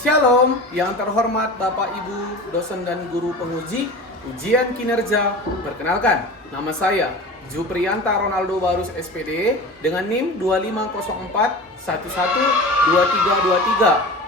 Shalom, yang terhormat Bapak Ibu, dosen dan guru penguji ujian kinerja. Perkenalkan, nama saya Juprianta Ronaldo Barus SPD dengan NIM 2504112323.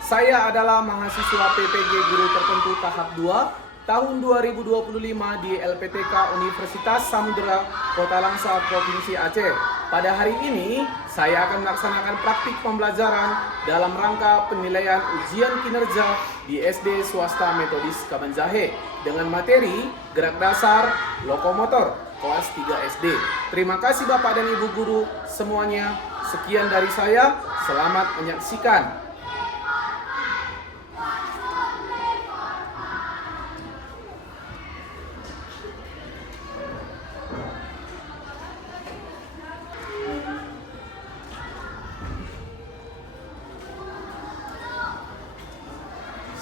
Saya adalah mahasiswa PPG Guru Tertentu tahap 2 tahun 2025 di LPTK Universitas Samudera Kota Langsa, Provinsi Aceh. Pada hari ini, saya akan melaksanakan praktik pembelajaran dalam rangka penilaian ujian kinerja di SD Swasta Metodis Kabanjahe dengan materi gerak dasar lokomotor kelas 3 SD. Terima kasih Bapak dan Ibu Guru semuanya. Sekian dari saya, selamat menyaksikan.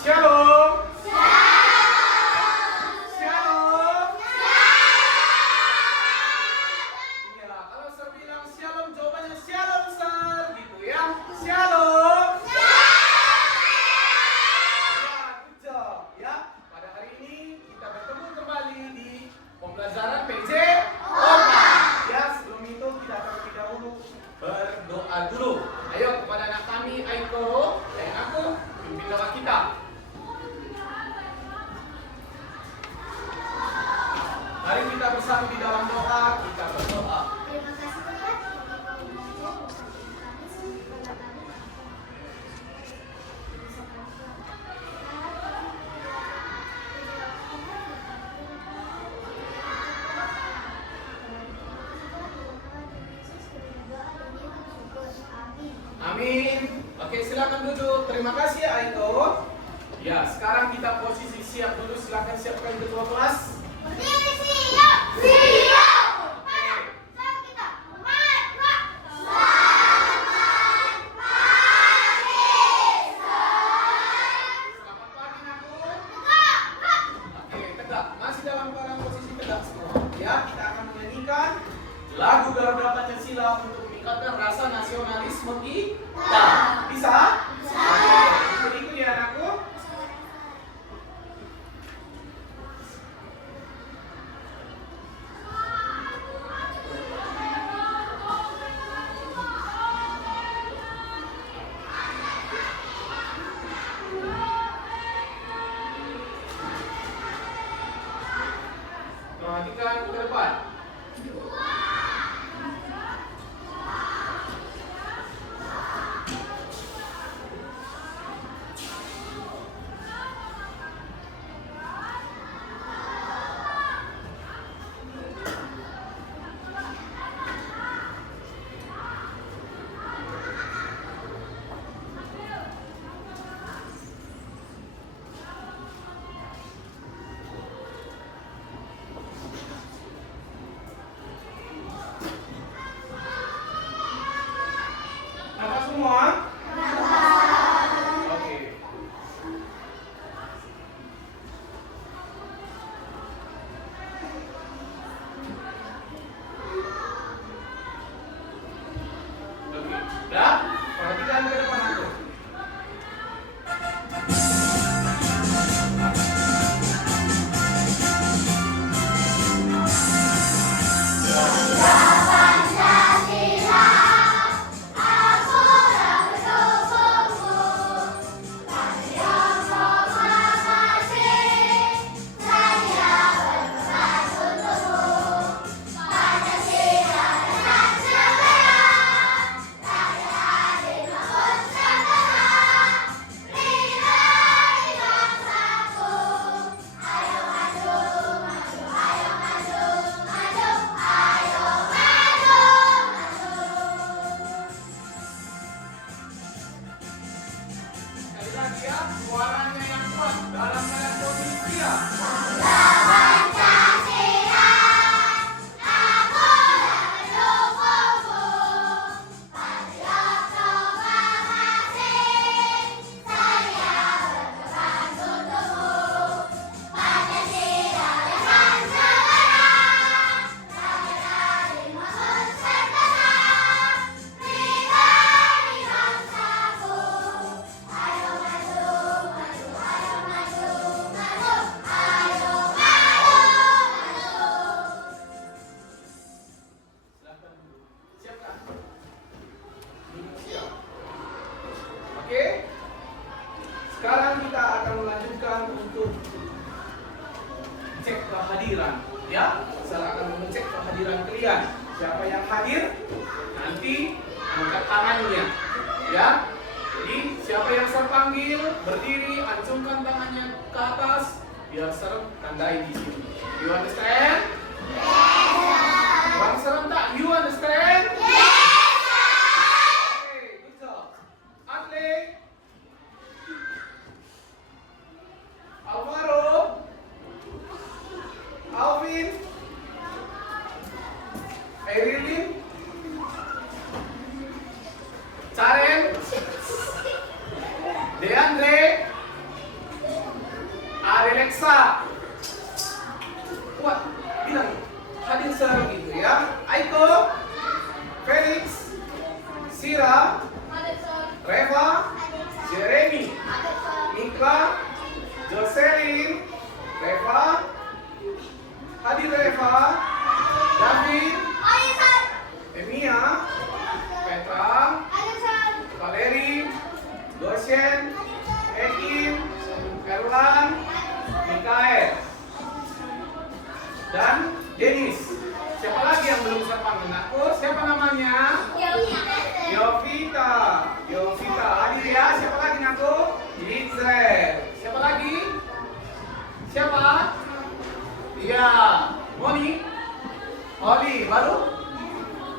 Shalom. Shalom. Ya, kalau saya bilang shalom, jawabannya shalom, Sir, gitu ya. Shalom. Ya, good job ya. Pada hari ini kita bertemu kembali di pembelajaran PJ Oka. Ya, sebelum itu kita terlebih dahulu berdoa dulu. Ayo kepada anak kami Aiko dan aku pimpin doa kita. Mari kita bersama di dalam doa, kita berdoa. Terima kasih Tuhan, Engkau mengajar bersama kami semoga kami bisa kami Amin. Oke, silakan duduk. Terima kasih ya Aiko. Ya, sekarang kita posisi siap dulu. Silakan siapkan ketua kelas. Lagu Garuda Pancasila untuk meningkatkan rasa nasionalisme kita. Bisa? Bisa. Ikut ya anakku. Perhatikan ke depan. Apa semua? Oke. Oke. Dah, perhatikan ke depan aku. Sekali lagi ya, suaranya yang kuat dalam keadaan posisi ya. Ayo maju Sekarang kita akan melanjutkan untuk cek kehadiran, ya. Saya akan mengecek kehadiran kalian. Siapa yang hadir nanti angkat tangannya, ya. Jadi siapa yang saya panggil berdiri, acungkan tangannya ke atas, biar serem tandai di sini. You understand? Bang serentak, you understand? Okay, good job. Adle, Alvaro, Alvin, Erilin, Karen, Deandre, Arelexa. Kuat, bilang hadir gitu ya. Aiko, Felix, Sira, Reva, Jeremy, Mika, Jocelyn, Reva, hadir Reva, David, Emia, Petra, Valeri, Goshen, Ekin, Erlan, Mikael, dan Denis. Siapa lagi yang belum saya panggil aku? Siapa namanya? Yovita. Yovita hadir ya. Siapa lagi aku? Israel. Siapa lagi? Siapa? Iya. Moni. Oli. Baru?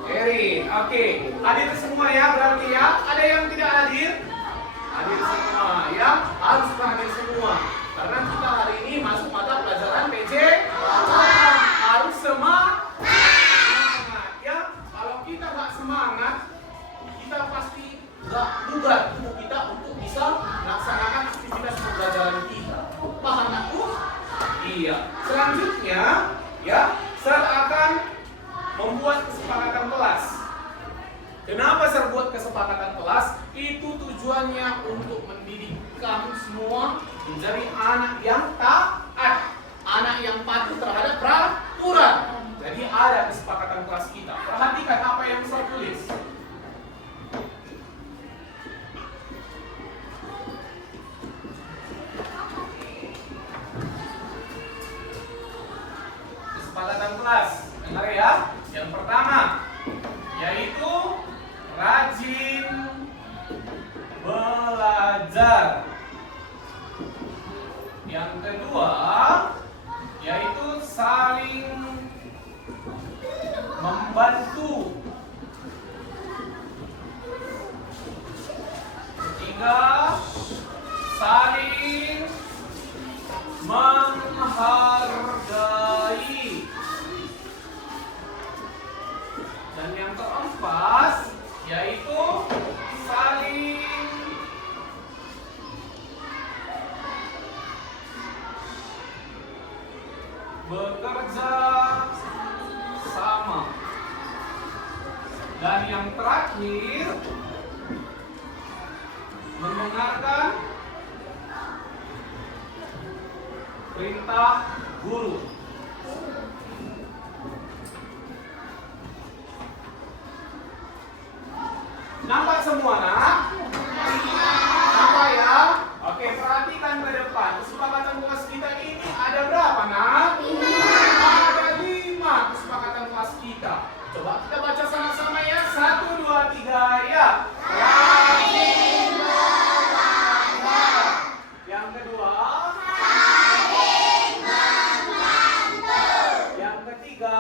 Erin. Oke. Hadir semua ya berarti ya. Ada yang tidak hadir? Hadir semua ya. Harus hadir semua. Karena kita hari ini masuk mata pelajaran PJ. Harus semangat ya. Kalau kita nggak semangat, kita pasti nggak bugar tubuh kita untuk bisa melaksanakan aktivitas pembelajaran kita. Paham aku? Iya. Selanjutnya ya, saya akan membuat kesepakatan kelas. Kenapa saya buat kesepakatan kelas? Itu tujuannya untuk mendidik kamu semua menjadi anak yang taat, anak yang patuh terhadap peraturan. Jadi ada kesepakatan kelas kita. Perhatikan apa yang saya tulis. Kesepakatan kelas. Dengar ya. Yang pertama yaitu rajin belajar. Yang kedua yaitu saling membantu. Ketiga, saling menghargai. Dan yang keempat yaitu saling bekerja sama. Dan yang terakhir, mendengarkan perintah guru. Nampak semua, nak? Nampak ya? Oke, perhatikan ke depan. Kesepakatan kelas kita ini ada berapa, nak? Ada 5 kesepakatan kelas kita. Coba kita baca sama-sama ya. 1, 2, 3 ya. Rajin belajar. Yang kedua, saling membantu. Yang ketiga,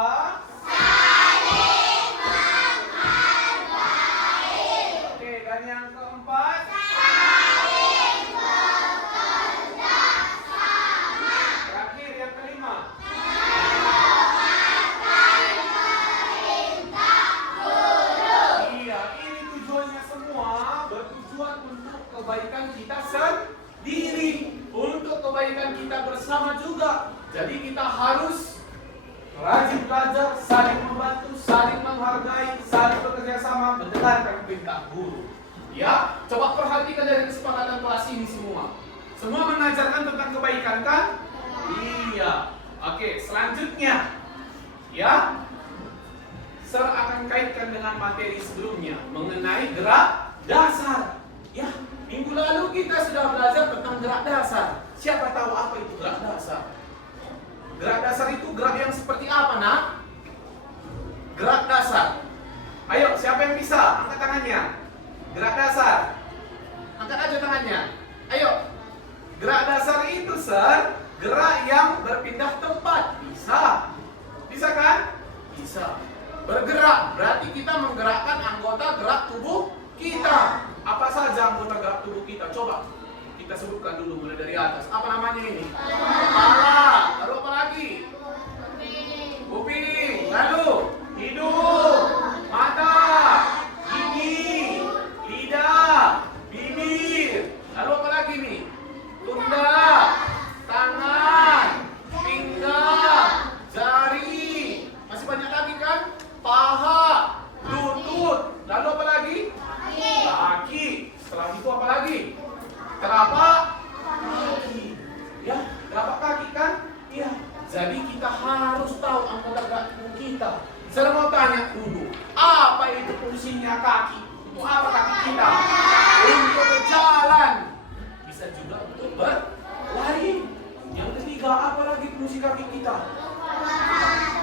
saling menghargai. Oke, dan yang keempat, saling bekerja sama. Terakhir yang kelima, kebaikan kita sendiri, untuk kebaikan kita bersama juga. Jadi kita harus rajin belajar, saling membantu, saling menghargai, saling bekerja sama, mendengarkan perintah guru. Ya, coba perhatikan dari kesepakatan kelas ini semua. Semua mengajarkan tentang kebaikan kan? Iya. Oke, selanjutnya ya, saya akan kaitkan dengan materi sebelumnya mengenai gerak dasar. Ya, Minggu lalu kita sudah belajar tentang gerak dasar. Siapa tahu apa itu gerak dasar? Gerak dasar itu gerak yang seperti apa, nak? Gerak dasar. Ayo, siapa yang bisa? Angkat tangannya. Gerak dasar. Angkat aja tangannya. Ayo. Gerak dasar itu, Sir, gerak yang berpindah tempat. Bisa. Bisa kan? Bisa. Bergerak berarti kita menggerakkan anggota gerak tubuh kita. Apa saja anggota gerak tubuh kita? Coba kita sebutkan dulu mulai dari atas. Apa namanya ini? Kepala. Lalu apa lagi? Kuping. Lalu hidung, mata, gigi, lidah, bibir. Lalu apa lagi nih? Pundak, tangan, pinggang, jari. Masih banyak lagi kan? Paha, lutut. Lalu apa lagi? Kaki. Setelah itu apa lagi? Telapak kaki. Ya, telapak kaki kan? Iya. Jadi kita harus tahu anggota gerak tubuh kita. Saya mau tanya dulu, apa itu fungsinya kaki? Untuk apa kaki kita? Untuk berjalan. Bisa juga untuk berlari. Yang ketiga, apa lagi fungsi kaki kita?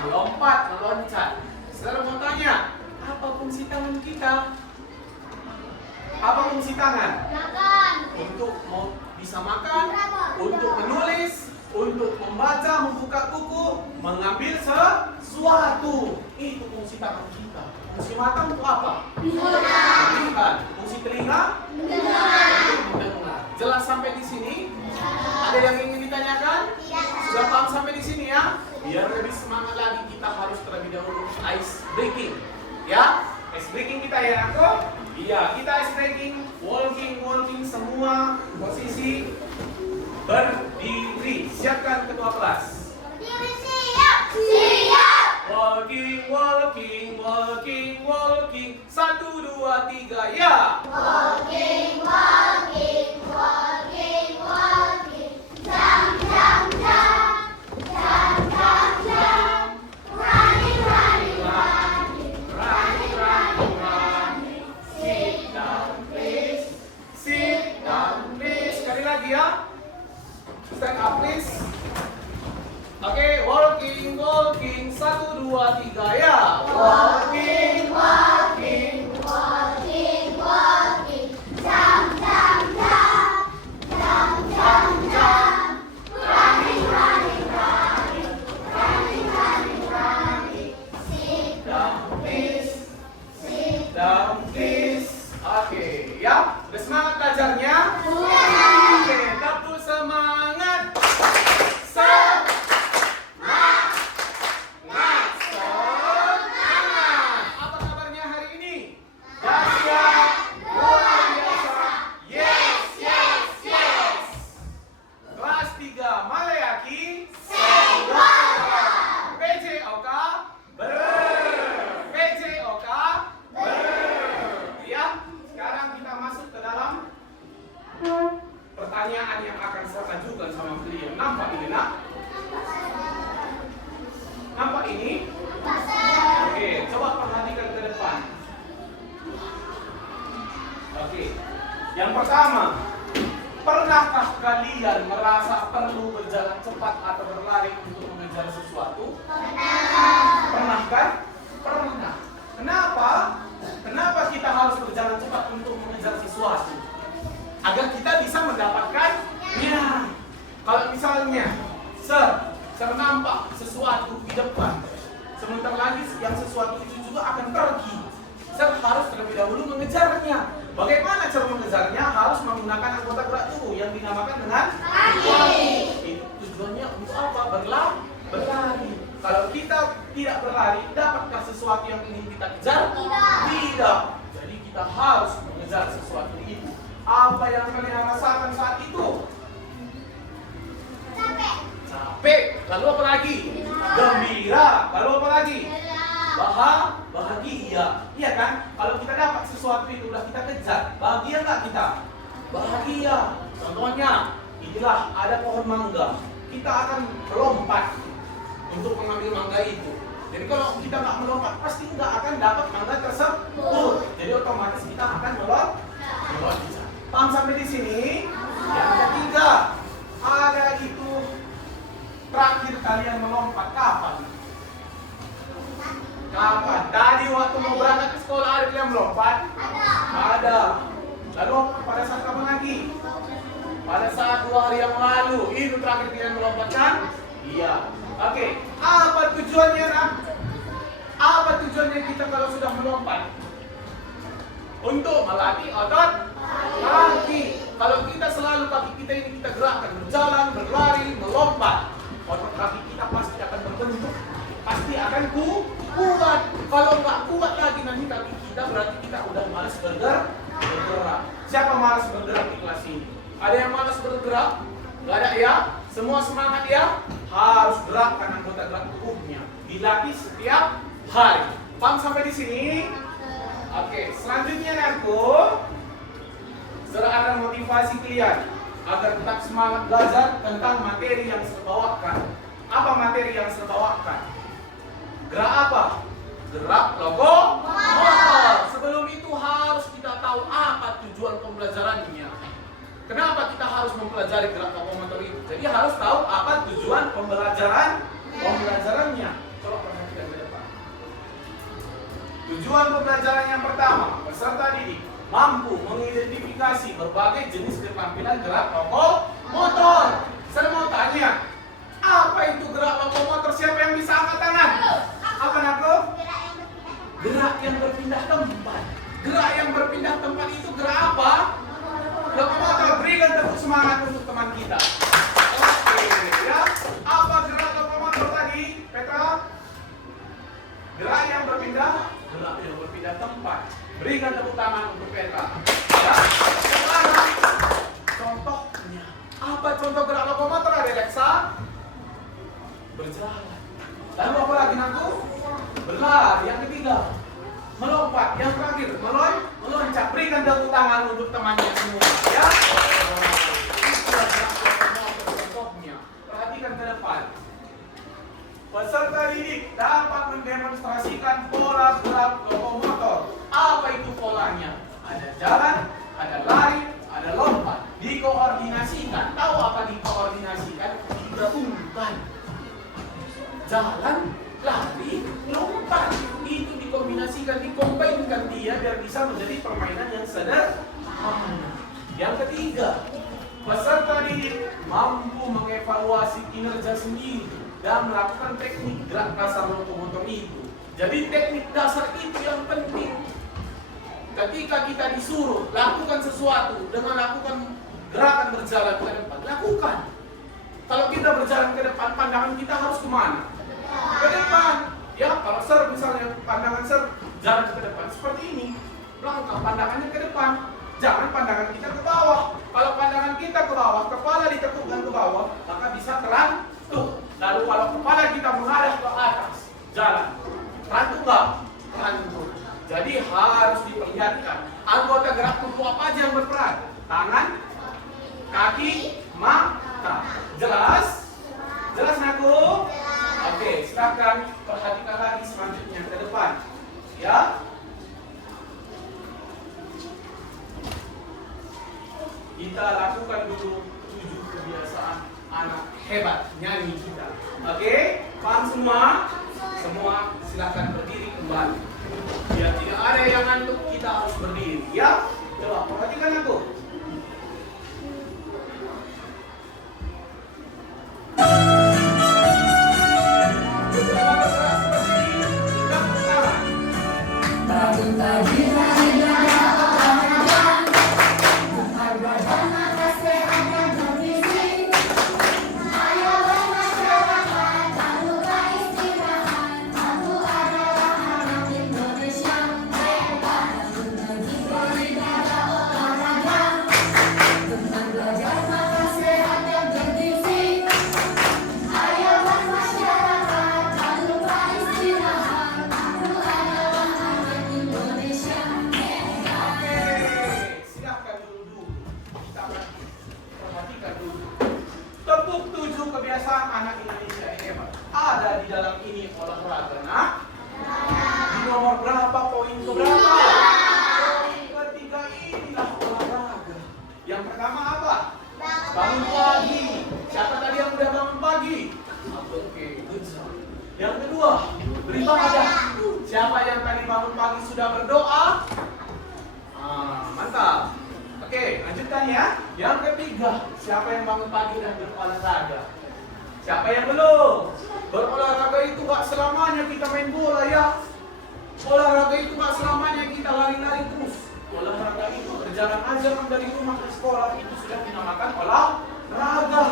Melompat, meloncat. Saya mau tanya, apa fungsi tangan kita? Apa fungsi tangan? Untuk mau bisa makan, untuk menulis, untuk membaca, membuka buku, mengambil sesuatu. Itu fungsi tangan kita. Fungsi mata untuk apa? Melihat. Fungsi telinga? Untuk mendengar. Jelas sampai di sini? Ada yang ingin ditanyakan? Sudah paham sampai di sini ya? Biar lebih semangat lagi kita harus terlebih dahulu ice breaking. Ya? Ice breaking kita ya, aku? Iya, kita ice breaking, walking semua posisi berdiri. Siapkan ketua kelas. Walking. 1, 2, 3, ya. Sit down, please. Sekali lagi ya. Stand up, please. Oke, walking. 1, 2, 3, ya. Walking. Sit down, please. Oke, ya. Udah semangat belajarnya? Oke, tepuk semangat. Apa kabarnya hari ini? Dahsyat, luar biasa. Yes. Kelas 3 Malayaki. PJOK. PJOK. Ya, sekarang kita masuk ke dalam pertanyaan yang akan saya ajukan sama beliau. Nampak ini, nak? Nampak ini? Oke, coba perhatikan ke depan. Oke, yang pertama, pernahkah kalian merasa perlu berjalan cepat atau berlari untuk mengejar sesuatu? Pernah kan? Pernah. Kenapa kita harus berjalan cepat untuk mengejar sesuatu? Agar kita bisa mendapatkannya. Kalau misalnya, Sir nampak sesuatu di depan, sebentar lagi yang sesuatu itu juga akan pergi. Sir harus terlebih dahulu mengejarnya. Bagaimana cara mengejarnya? Harus menggunakan anggota gerak tubuh yang dinamakan dengan kaki. Itu tujuannya untuk apa? Berlari. Kalau kita tidak berlari, dapatkah sesuatu yang ingin kita kejar? Tidak. Jadi kita harus mengejar sesuatu itu. Apa yang kalian rasakan saat itu? Capek. Lalu apa lagi? Gembira. Lalu apa lagi? Bahagia. Iya kan? Kalau kita dapat sesuatu itu udah kita kejar, bahagia nggak kita? Bahagia. Contohnya, inilah ada pohon mangga. Kita akan melompat untuk mengambil mangga itu. Jadi kalau kita nggak melompat, pasti nggak akan dapat mangga tersebut. Jadi otomatis kita akan melompat di sana. Paham sampai di sini? Yang ketiga, ada itu terakhir kalian melompat kapan? Kapan? Tadi waktu mau berangkat ke sekolah ada yang melompat? Ada. Lalu pada saat kapan lagi? Pada saat 2 hari yang lalu. Itu terakhir kalian melompat kan? Iya. Oke. Apa tujuannya, nak? Apa tujuannya kita kalau sudah melompat? Untuk melatih otot kaki. Kalau kita selalu kaki kita ini kita gerakkan, berjalan, berlari, melompat, otot kaki kita pasti akan berbentuk, pasti akan kuat. Kalau nggak kuat lagi nanti kaki kita berarti kita udah malas bergerak. Siapa malas bergerak di kelas ini? Ada yang malas bergerak? Nggak ada ya? Semua semangat ya? Harus gerakkan anggota gerak tubuhnya. Dilatih setiap hari. Paham sampai di sini? Oke, selanjutnya aku serahkan motivasi kalian agar tetap semangat belajar tentang materi yang saya bawakan. Apa materi yang saya bawakan? Gerak apa? Gerak lokomotor. Sebelum itu harus kita tahu apa tujuan pembelajarannya. Kenapa kita harus mempelajari gerak lokomotor itu? Jadi harus tahu apa tujuan pembelajarannya. Coba perhatikan ke depan. Tujuan pembelajaran yang pertama, peserta didik mampu mengidentifikasi berbagai jenis keterampilan gerak lokomotor. Saya mau tanya, apa itu gerak lokomotor? Siapa yang bisa angkat tangan? Apa aku? Gerak yang berpindah tempat. Gerak yang berpindah tempat itu gerak apa? Lokomotor. Berikan tepuk semangat untuk teman kita. Oke, ya. Apa gerak lokomotor tadi, Petra? Gerak yang berpindah tempat. Berikan tepuk tangan untuk Petra. Ya. Sekarang contohnya. Apa contoh gerak lokomotor, Alexa? Berjalan. Lalu apa lagi nanti? Berlari. Yang ketiga, melompat. Yang terakhir, meloncat. Berikan tepuk tangan untuk temannya semua. Ya. Itulah gerak lokomotor contohnya. Perhatikan ke depan. Peserta didik dapat mendemonstrasikan pola gerak lokomotor. Apa itu polanya? Ada jalan, ada lari, ada lompat. Dikoordinasikan. Tahu apa dikoordinasikan? Digabungkan. Jalan, lari, lompat. Itu dikombinasikan, dikombinkan dia biar bisa menjadi permainan yang sederhana. Yang ketiga, peserta didik mampu mengevaluasi kinerja sendiri dan melakukan teknik gerak dasar lokomotor itu. Jadi teknik dasar itu yang penting. Ketika kita disuruh lakukan sesuatu dengan lakukan gerakan berjalan ke depan, lakukan. Kalau kita berjalan ke depan, pandangan kita harus kemana? Ke depan. Ya, kalau ser misalnya pandangan ser jalan ke depan seperti ini, langkah pandangannya ke depan. Jangan pandangan kita ke bawah. Kalau pandangan kita ke bawah, kepala ditekukkan ke bawah, maka bisa terantuk. Lalu kalau kepala kita mengarah ke atas, jalan. Terantuk nggak? Terantuk. Jadi harus diperlihatkan. Anggota gerak tubuh apa aja yang berperan? Tangan, kaki, mata. Jelas? Jelas, Naku? Oke, silakan perhatikan lagi selanjutnya ke depan. Ya. Kita lakukan dulu 7 kebiasaan anak hebat nyanyi kita. Oke? Paham semua? Semua silakan berdiri kembali. Biar tidak ada yang ngantuk, kita harus berdiri. Ya? Coba perhatikan aku. Kebiasaan anak Indonesia yang hebat. Ada di dalam ini olahraga, nah? Di nomor berapa? Poin keberapa? Poin ketiga inilah olahraga. Bangun pagi. Siapa tadi yang udah bangun pagi? Oke, good job. Yang kedua, beribadah. Siapa yang tadi bangun pagi sudah berdoa? Mantap. Oke, lanjutkan ya. Yang ketiga, siapa yang bangun pagi dan berolahraga? Siapa yang belum? Berolahraga itu gak selamanya kita main bola ya. Olahraga itu gak selamanya kita lari-lari terus. Olahraga itu berjalan aja kan dari rumah ke sekolah, itu sudah dinamakan olahraga.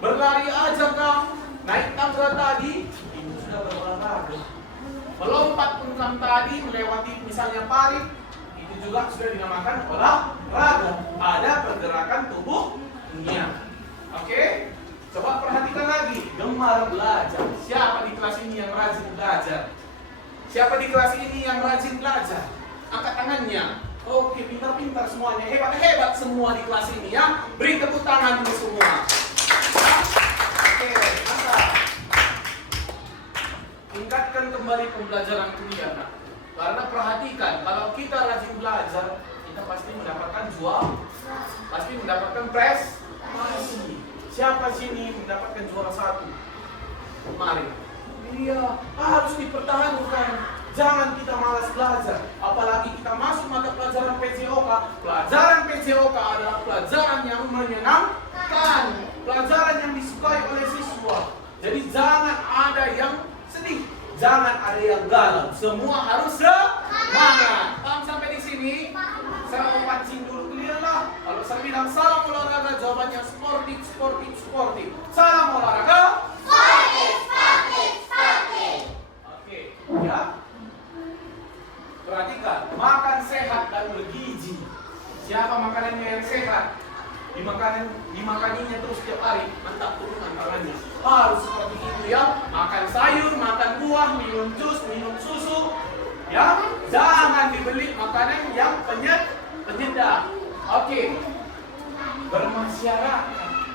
Berlari aja kamu, naik tangga tadi, itu sudah berolahraga. Melompat pun kamu tadi, melewati misalnya parit, itu juga sudah dinamakan olahraga. Ada pergerakan tubuhnya. Oke? Coba perhatikan lagi, gemar belajar. Siapa di kelas ini yang rajin belajar? Siapa di kelas ini yang rajin belajar? Angkat tangannya. Oke, pintar-pintar semuanya. Hebat-hebat semua di kelas ini ya. Beri tepuk tangan dulu semua. Oke, mantap. Tingkatkan kembali pembelajaran kuliah. Nah. Karena perhatikan, kalau kita rajin belajar, kita pasti mendapatkan juara. Pasti mendapatkan prestasi. Siapa sini mendapatkan juara 1? Mari. Iya, harus dipertahankan. Jangan kita malas belajar. Apalagi kita masuk mata pelajaran PJOK. Pelajaran PJOK adalah pelajaran yang menyenangkan. Pelajaran yang disukai oleh siswa. Jadi jangan ada yang sedih. Jangan ada yang galau. Semua harus semangat. Paham sampai di sini? Saya mau pancing dulu kalian lah. Kalau saya bilang salam olahraga, jawabannya sportif, sportif, sportif. Salam olahraga. Sportif, sportif, sportif. Oke, ya. Perhatikan, makan sehat dan bergizi. Siapa makanannya yang sehat? Dimakaninya terus setiap hari. Mantap, turunkan tangannya. Harus seperti itu ya. Makan sayur, makan buah, minum jus, minum susu. Ya, jangan dibeli makanan yang penyedap. Oke. Bermasyarakat.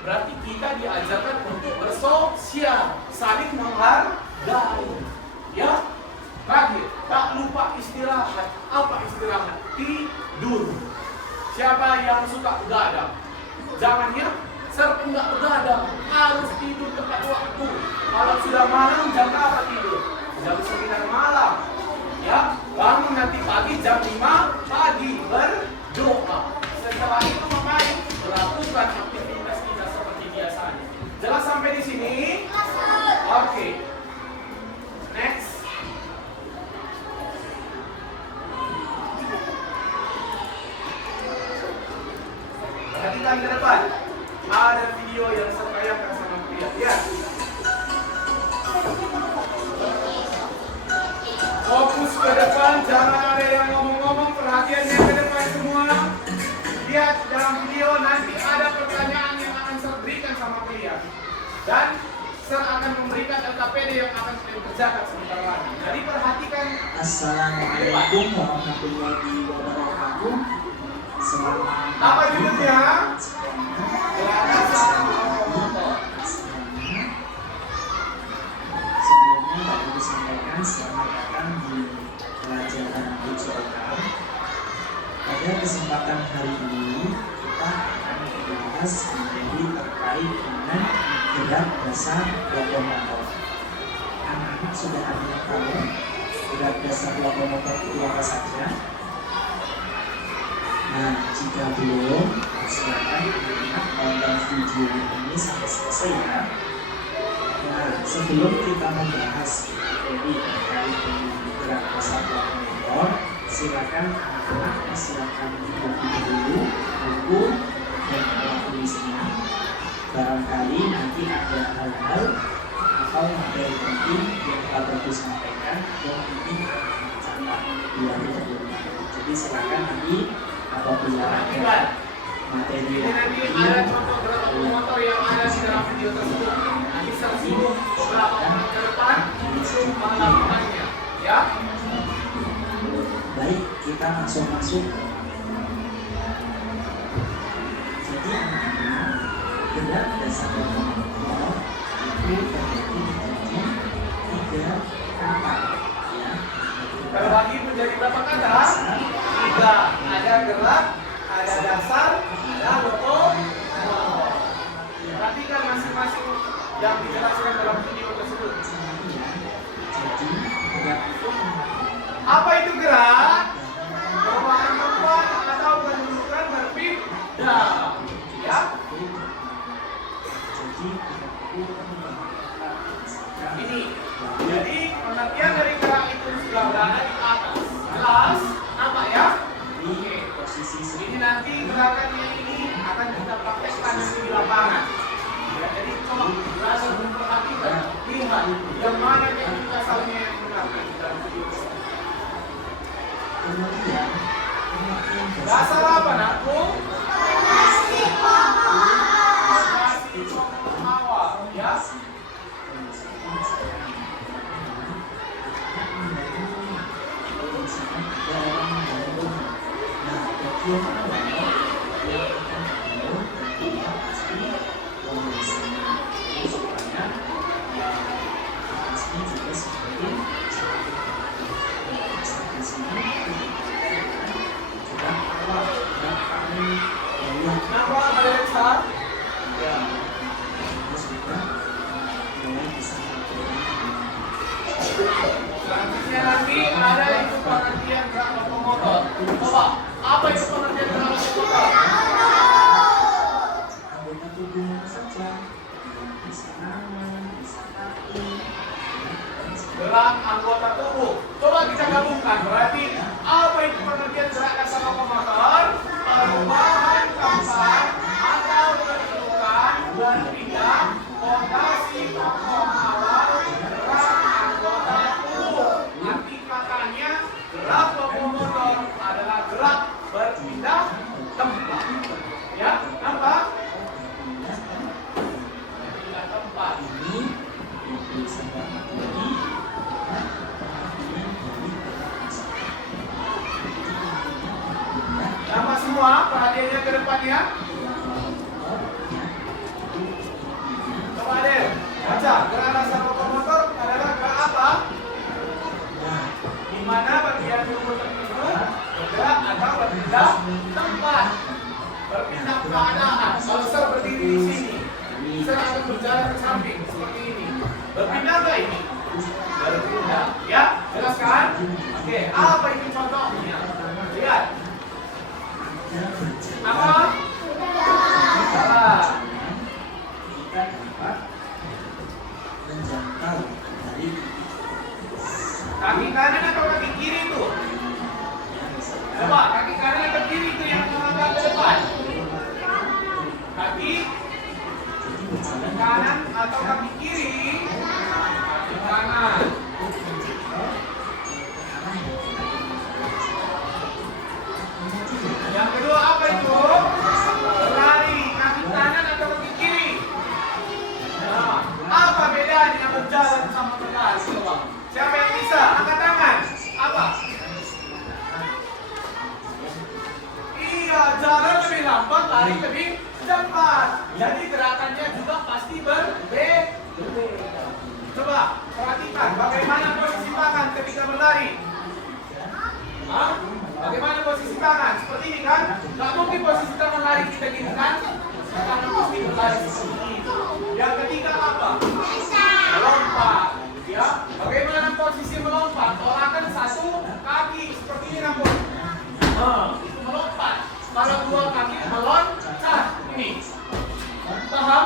Berarti kita diajarkan untuk bersosial, saling menghargai. Ya. Terakhir, tak lupa istirahat. Apa istirahat? Tidur. Siapa yang suka begadang? Jangan ya, serta nggak begadang. Harus tidur tepat waktu. Kalau sudah malam, jam berapa tidur? Jam 9 malam. Ya, bangun nanti pagi jam 5 pagi berdoa. Setelah itu memain, melakukan aktivitas kita seperti biasanya. Jelas sampai di sini? Oke. Next. Perhatikan ke depan. Ada video yang saya tayangkan sama kalian. Ya. Fokus ke depan, jangan ada yang ngomong-ngomong. Perhatiannya ke depan semua. Lihat dalam video nanti ada pertanyaan yang akan saya berikan sama kalian. Dan saya akan memberikan LKPD yang akan kalian kerjakan sebentar lagi. Jadi perhatikan. Assalamualaikum warahmatullahi wabarakatuh. Selamat Apa judulnya? Sebelumnya dapat disampaikan selamat datang di pelajaran PJOK. Pada kesempatan hari ini kita akan membahas materi terkait dengan gerak dasar lokomotor. Anak-anak sudah ada yang tahu gerak dasar lokomotor itu apa saja? Nah, jika belum, silakan anak nonton video ini sampai selesai ya. Nah, sebelum kita membahas materi terkait dengan gerak dasar lokomotor, silakan anak-anak silakan lebih dulu buku dan alat tulisnya. Barangkali nanti ada hal-hal atau materi penting yang kita perlu sampaikan yang ingin anak-anak catat di hari sebelumnya. Jadi silakan nanti apabila ada materi Ini yang nanti penting, ada contoh beberapa motor yang ada di dalam video tersebut. Nanti saya singgung beberapa motor ke depan untuk melakukannya. Ya. baik, kita langsung masuk. Jadi anak-anak, gerak dasar lokomotor itu terbagi menjadi 3 kata, ya. Terbagi menjadi berapa kata? 3. Ada gerak, ada dasar, ada lokomotor. yang dijelaskan dalam video tersebut. Jadi gerak itu Apa itu gerak? Perubahan tempat atau kedudukan berpindah. Ya. Ini. Jadi pengertian dari gerak itu sudah berada di atas. Jelas? Apa ya? Oke. Ini nanti gerakannya ini akan kita praktekkan nanti di lapangan. Ya, jadi coba berasa memperhatikan, lihat yang mana teknik asalnya yang digunakan dalam video ini. kemudian Dasar apa nakku? Fondasi pokok awal, ya. Nama Alexa. Ya. Selanjutnya nanti ada itu pengertian gerak lokomotor. Coba, apa itu pengertian gerak lokomotor? anggota tubuh saja bisa tangan, bisa kaki, Gerak anggota tubuh. Coba kita gabungkan. Berarti apa itu pengertian gerak dasar lokomotor? Perubahan tempat atau kedudukan berpindah fondasi pokok awal gerak anggota tubuh. Arti katanya gerak lokomotor adalah gerak berpindah tempat. Ya, nampak? Berpindah tempat. ini bisa ini Nama semua perhatiannya ke depan ya. Coba Adel, baca gerak dasar lokomotor adalah gerak apa? Di mana bagian tubuh tersebut bergerak atau berpindah tempat, berpindah keadaan. Kalau saya berdiri di sini, saya akan berjalan ke samping seperti ini. Berpindah nggak ini? Berpindah. Ya, jelas kan? Oke, apa itu contohnya? Lihat. Apa? Salah. kita dapat menjangkau dari Kaki kanan atau kaki kiri itu? Coba, kaki kanan atau kiri itu yang melangkah ke depan? Kaki kanan atau kaki kiri? Kaki kanan. Yang kedua apa itu? Berlari, kaki kanan atau kaki kiri? Nah, apa bedanya berjalan sama berlari? Coba. Siapa yang bisa? Angkat tangan. Apa? Iya, jalan lebih lambat, lari lebih cepat. Jadi gerakannya juga pasti berbeda. Coba perhatikan bagaimana posisi tangan ketika berlari. Hah? Bagaimana posisi tangan? Seperti ini kan? Gak mungkin posisi tangan lari kita gini kan? Tangan pasti berlari seperti ini. Yang ketiga apa? Melompat. Ya, bagaimana posisi melompat? Tolakan satu kaki seperti ini nampun. Itu melompat. Kalau dua kaki meloncat. Ini. Paham?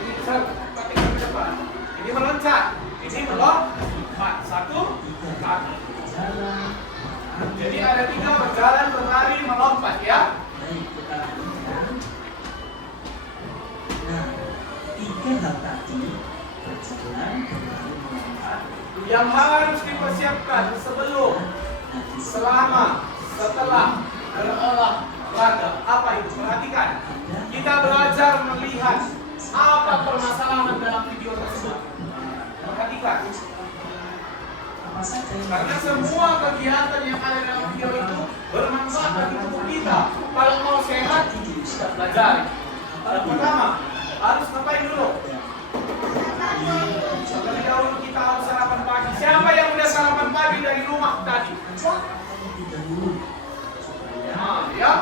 Ini saya praktikkan ke depan. Ini meloncat. Ini melompat. Satu kaki. Jadi ada tiga berjalan, berlari, melompat ya. baik kita lakukan. Nah, tiga hal tadi berjalan, berlari, melompat Yang harus dipersiapkan sebelum, selama, setelah berolahraga. Apa itu? Perhatikan. Kita belajar melihat apa permasalahan dalam video tersebut. Perhatikan. apa saja yang Karena semua kegiatan yang ada dalam video itu bermanfaat bagi tubuh kita. Kalau mau sehat, kita belajar. Yang pertama, harus ngapain dulu? Terlebih dahulu kita harus sarapan pagi. Siapa yang udah sarapan pagi dari rumah tadi? terlebih dahulu supaya Nah, ya?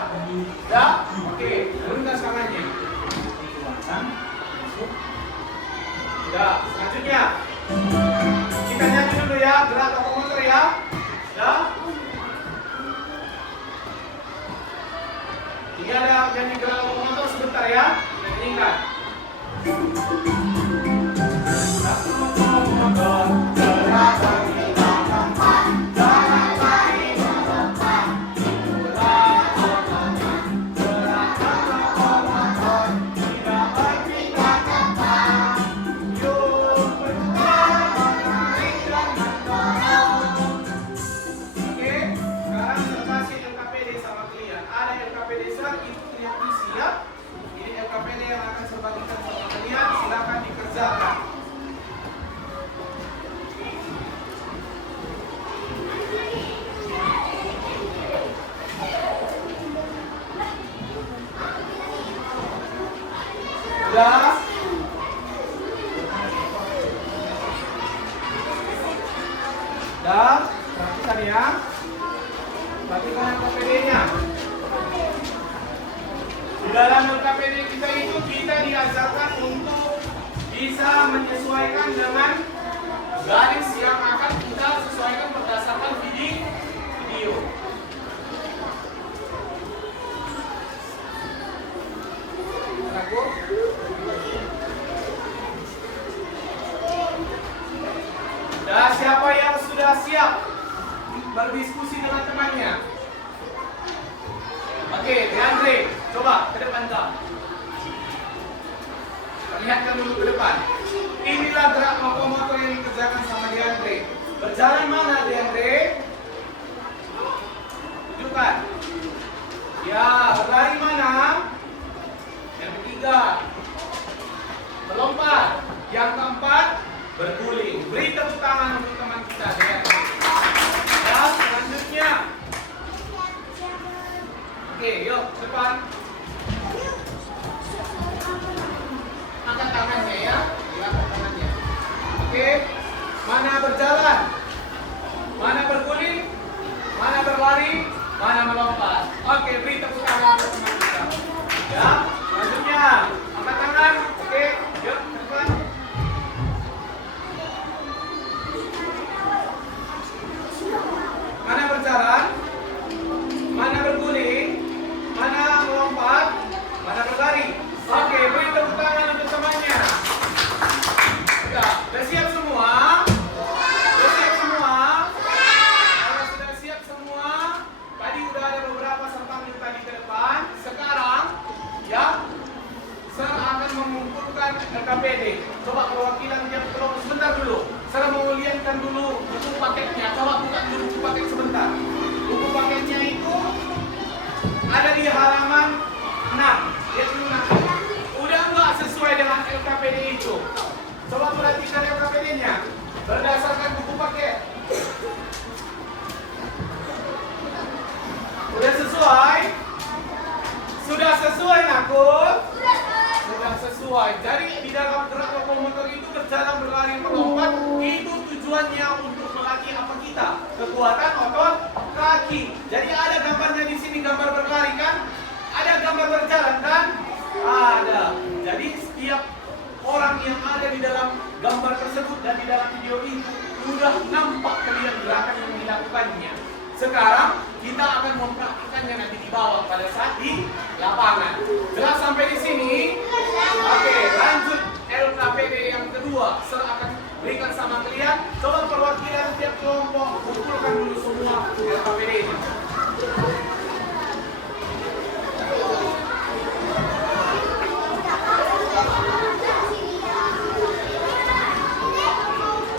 Ya? Oke, turunkan tangannya. dikeluarkan untuk Ya, selanjutnya kita nyanyi dulu ya, gerak lokomotor ya. Ya. Ini ada nyanyi gerak lokomotor sebentar ya. Kita nyanyikan. Gerak lokomotor, gerak kaki tempat, gerak kaki tempat, gerak lokomotor, gerak lokomotor, tidak berpindah tempat. Yuk bergerak menarik dan mendorong. Oke, sekarang kita kasih LKPD sama kalian. Ada LKPD serat itu yang isi ya. Ini LKPD yang akan saya bagikan sama kalian. Silakan dikerjakan. Sudah? Sudah? Perhatikan ya. Perhatikan LKPD-nya. Di dalam LKPD kita itu kita diajarkan untuk bisa menyesuaikan dengan garis yang akan kita sesuaikan berdasarkan video. Aku. Dan siapa yang sudah siap berdiskusi dengan temannya? Oke, Deandre, coba ke depan kau. Perlihatkan dulu ke depan. Inilah gerak lokomotor yang dikerjakan sama Deandre. Berjalan mana Deandre? Tunjukkan. Ya, berlari mana? Yang ketiga, melompat. Yang keempat, berguling. Beri tepuk tangan untuk teman kita. Ya, selanjutnya. Oke, yuk depan. Angkat tangannya ya, angkat tangannya. Oke, mana berjalan, mana berguling, mana berlari, mana melompat. Oke, beri tepuk tangan untuk teman kita. Ya, selanjutnya angkat tangan. Oke, yuk depan. Mana berjalan, mana berguling, mana melompat, mana berlari. Oke, beri tepuk tangan untuk temannya. Sudah siap semua? Sudah siap semua? Kalau sudah siap semua, tadi udah ada beberapa serta yang tadi ke depan. Sekarang, ya, saya akan mengumpulkan LKPD. Coba perwakilan tiap kelompok sebentar dulu. Saya mau lihatkan dulu buku paketnya. Coba buka dulu buku paket sebentar. Buku paketnya itu ada di halaman 6. Lihat dulu nanti. Udah nggak sesuai dengan LKPD itu? Coba perhatikan LKPD-nya berdasarkan buku paket. Udah sesuai? Sudah sesuai, Nakul? Sudah sesuai. Jadi di dalam gerak lokomotor itu berjalan, berlari, melompat, itu tujuannya untuk melatih apa kita? Kekuatan otot kaki. Jadi ada gambarnya di sini, gambar berlari kan? Ada gambar berjalan kan? Ada. Jadi setiap orang yang ada di dalam gambar tersebut dan di dalam video ini sudah nampak kalian gerakan yang dilakukannya. Sekarang kita akan mempraktikannya nanti di bawah pada saat di lapangan. Jelas sampai di sini? Oke, lanjut LKPD yang kedua. Saya akan berikan sama kalian. Coba perwakilan tiap kelompok kumpulkan dulu semua LKPD-nya.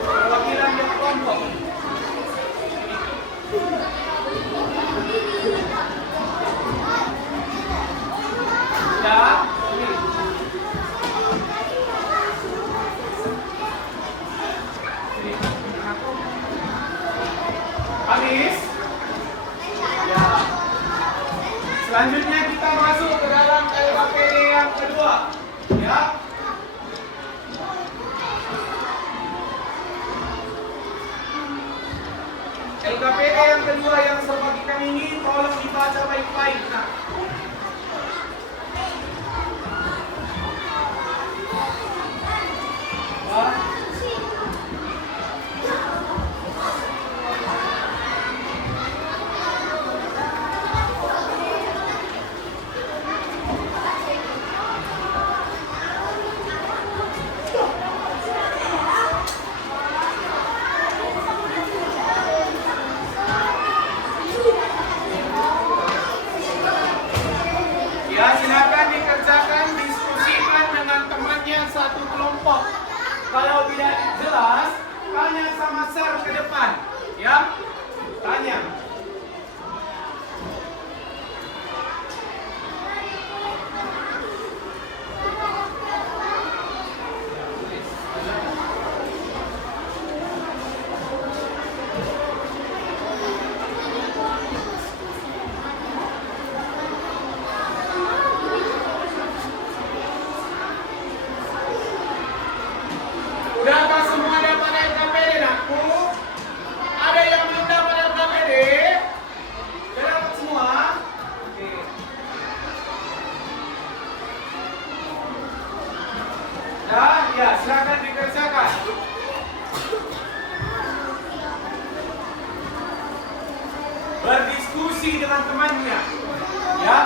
Perwakilan tiap kelompok. Ya, ini. satu kelompok. Kalau tidak jelas, tanya sama Sir ke depan. Ya, tanya. Udahkah semua dapat LKPD, nakku? Ada yang belum dapat LKPD? Sudah dapat semua? Oke. Dah, ya, silakan dikerjakan. Berdiskusi dengan temannya. Ya.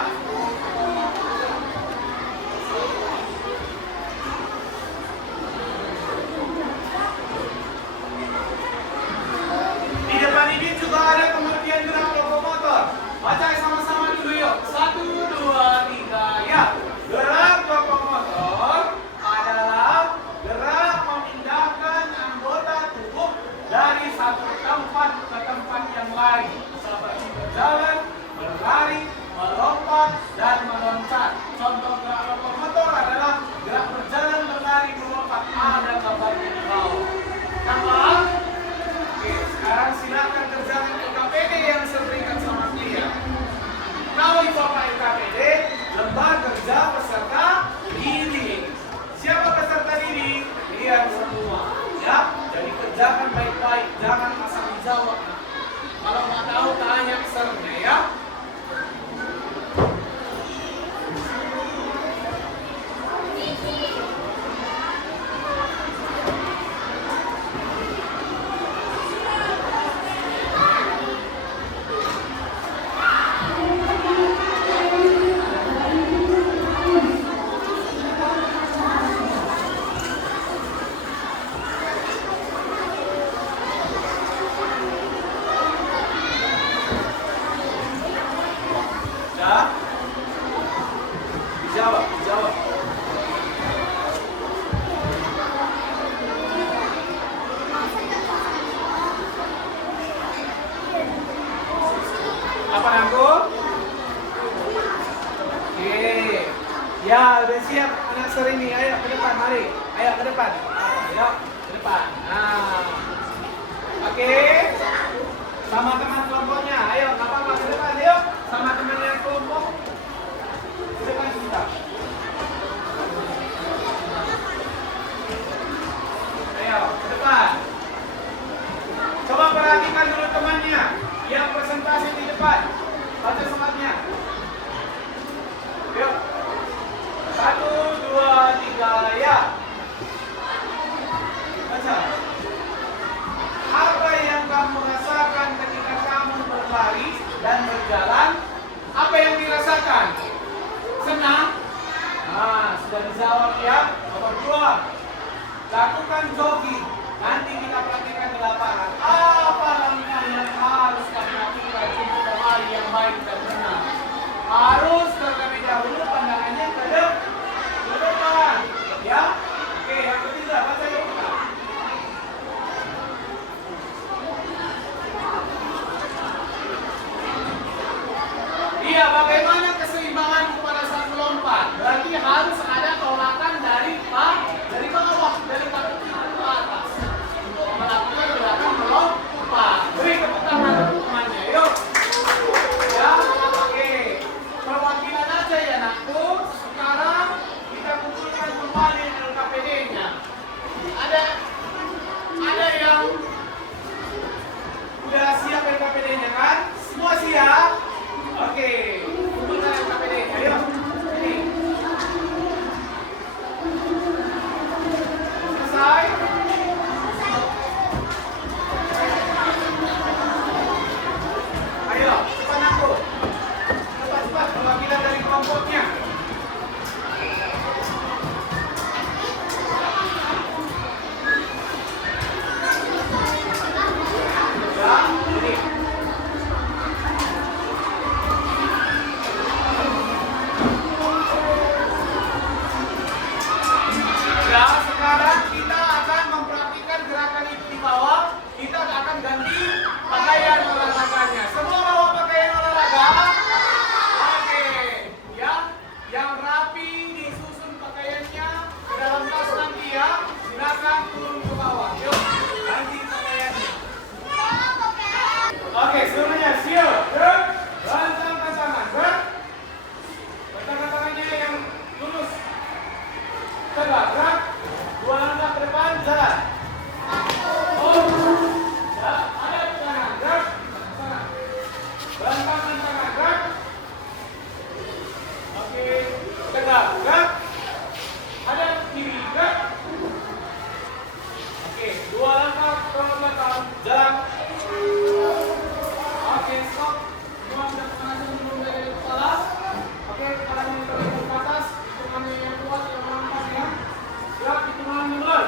Di depan ini juga ada pengertian gerak lokomotor. Baca sama-sama dulu yuk. 1, 2, 3, ya. Gerak lokomotor adalah gerak memindahkan anggota tubuh dari satu tempat ke tempat yang lain, seperti berjalan, berlari, melompat, dan meloncat. Contoh gerak lokomotor adalah gerak berjalan, berlari, melompat. Ada gambarnya di bawah. Nampak? Oke, sekarang silakan kerjakan LKPD yang saya berikan sama dia. Kalau itu apa LKPD? Lembar kerja peserta didik. Siapa peserta didik? Kalian semua. Ya, jadi kerjakan baik-baik, jangan asal dijawab. Kalau nggak tahu tanya peserta ya. Ya? Dijawab, dijawab. Apa aku? Oke. Ya, udah siap anak sering nih. Ayo ke depan, mari. Ayo ke depan. Ayo ke depan. Nah. Oke. Sama teman kelompoknya. Ayo, nggak apa-apa ke depan. Yuk, sama temannya kelompok. Ke depan kita. Ayo, ke depan. Coba perhatikan dulu temannya yang presentasi di depan. Baca sematnya. Yuk. 1, 2, 3, ya. Baca. Apa yang kamu rasakan ketika kamu berlari dan berjalan? Apa yang dirasakan? Senang? Nah, sudah dijawab ya. Nomor 2. Lakukan jogging. Nanti kita praktikkan di lapangan. Apa langkah yang harus kamu lakukan untuk berlari yang baik dan benar? Harus terlebih dahulu pandangannya ke depan. Ya? Oke, yang ketiga, baca yuk kita. Iya, bagaimana keseimbangan pada saat melompat? Berarti harus ada tolakan dari bawah, dari kaki ke atas untuk melakukan gerakan melompat. Beri tepuk tangan untuk temannya, yuk. Ya, oke. Perwakilan Tegak, gerak. 2 langkah ke depan, jalan. Oh. Ya, ada di kanan, gerak. Sana. Bentangkan tangan, gerak. Oke, tegak, gerak. Ada ke kiri, gerak. Oke, 2 langkah ke belakang, jalan. Oke, stop. Semua sudah mengatur dulu dari kepala. Oke, kepalanya terlihat ke atas. Hitungannya yang kuat, yang mantap ya. Siap, hitungan mulai.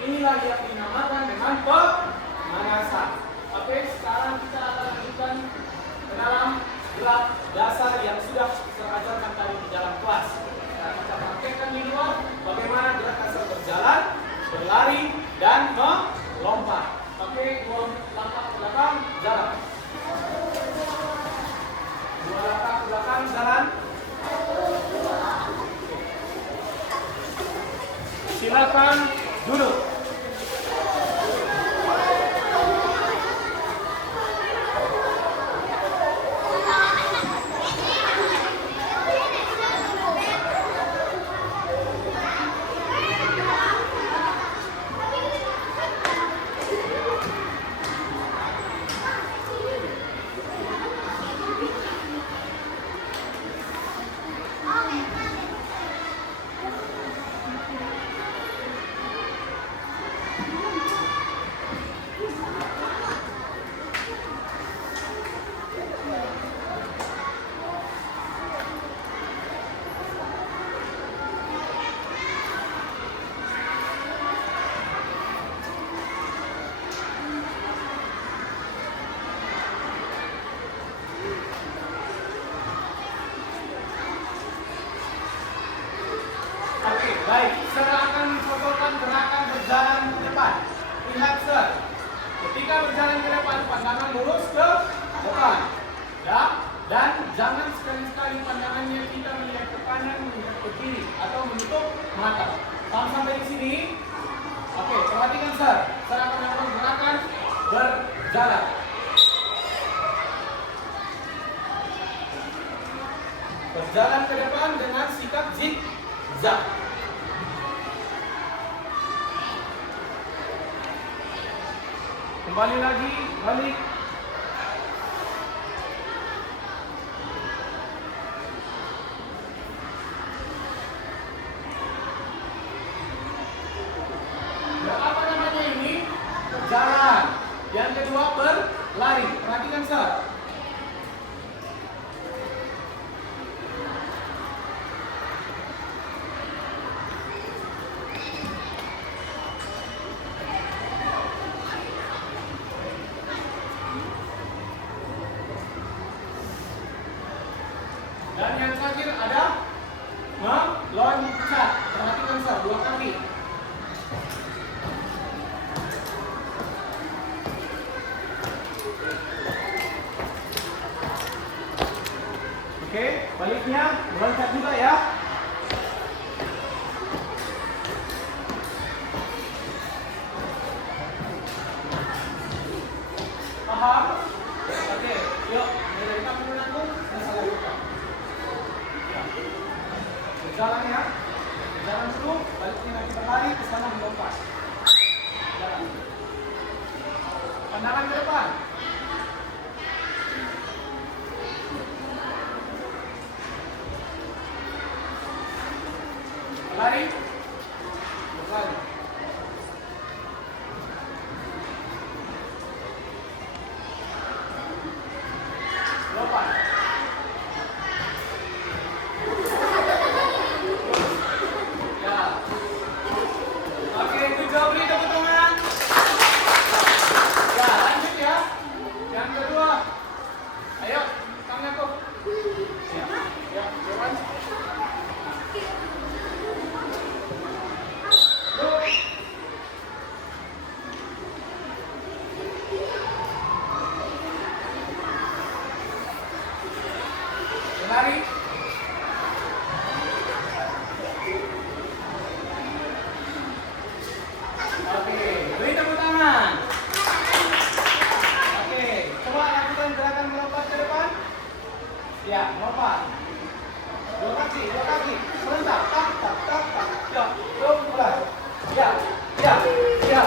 Inilah yang dinamakan dengan pemanasan. Oke, sekarang kita akan lanjutkan ke dalam gerak dasar yang sudah diajarkan tadi di dalam kelas. Nah, kita praktekkan di luar bagaimana gerak dasar berjalan, berlari, dan melompat. Oke, 2 langkah ke belakang, jalan. 2 langkah ke belakang, jalan. Silakan duduk. Baik, saya akan contohkan gerakan berjalan ke depan. Lihat, Sir. Ketika berjalan ke depan, pandangan lurus ke depan. Ya, dan jangan sekali-sekali pandangannya kita melihat ke kanan, melihat ke kiri, atau menutup mata. Paham sampai di sini? Oke, perhatikan, Sir. Saya akan melakukan gerakan berjalan. Berjalan ke depan dengan sikap zigzag. Kembali lagi, balik. Apa namanya ini? Berjalan. Yang kedua berlari. Perhatikan, Sir. Dan yang terakhir ada meloncat. Perhatikan Sar, 2 kali. Oke, baliknya meloncat juga ya. Paham? Oke, yuk. Mulai dari kamu dulu, saya salah lupa. Berjalan ya. Berjalan dulu, baliknya nanti berlari ke sana melompat. Jalan. Pandangan ke depan. Berlari. Berlari. Lompat. Ya. Oke, good job, beri tepuk tangan. Ya, lanjut ya. Yang kedua. Ayo, tangan aku. Ya, ya, jalan. Lari. Oke, beri tepuk tangan. Oke, coba lakukan gerakan melompat ke depan. Ya, melompat. 2 kaki, 2 kaki. Serentak, tak, tak, tak, tak. Ya, mulai. Ya, ya, ya,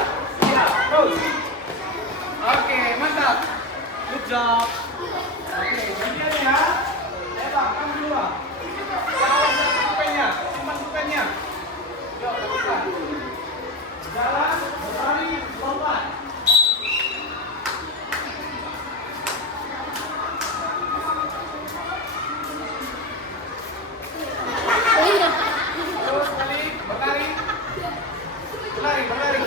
ya, terus. Oke, mantap. Good job. Oke, kemudian ya. Kamu dulu lah. Jalan pulpennya, simpan pulpennya. Yuk, lakukan. Jalan, berlari, lompat. Terus balik, berlari. Berlari, berlari.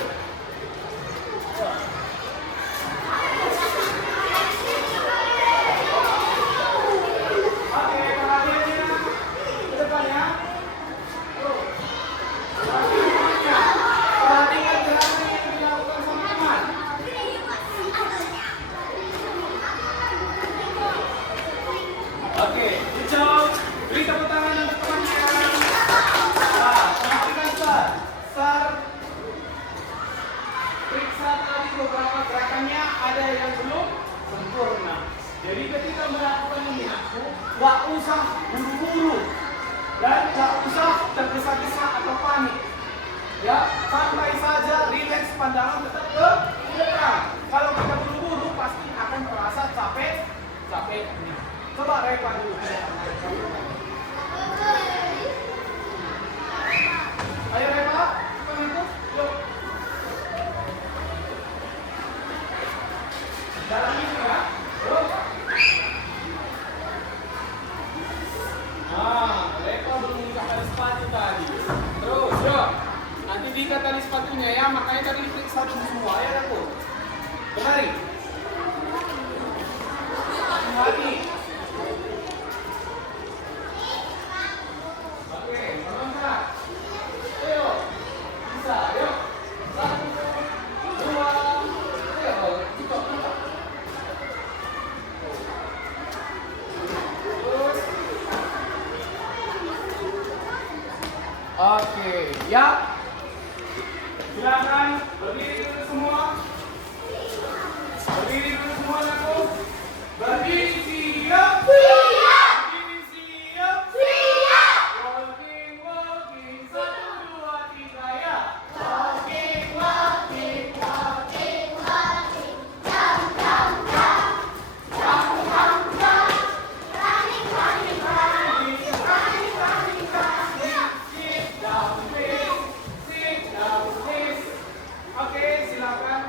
Oke, good job. Beri tepuk tangan untuk temannya. Nah, perhatikan Sar. Sar, periksa tadi beberapa gerakannya ada yang belum sempurna. Jadi ketika melakukan ini aku, nggak usah buru-buru dan nggak usah tergesa-gesa atau panik. Ya, santai saja, rileks, pandangan tetap ke depan. Kalau kita buru-buru pasti akan terasa capeknya. Coba Reva dulu. Ayo Reva, kamu ikut. Yuk. Jalan ini ya. Terus. Reva belum buka tali sepatu tadi. Terus, yuk. Nanti diikat tali sepatunya ya, makanya tadi diperiksa dulu semua ya aku. Berlari. Lagi. Oke, meloncat. Ayo. Bisa, yuk. 1, 2, ayo. Buka. Terus. Oke, ya. Silakan berdiri dulu semua. Berdiri dulu semua aku. Berdiri siap. Berdiri siap. Walking, walking. 1, 2, 3 ya. Walking, walking. Sit down, please. Oke, silakan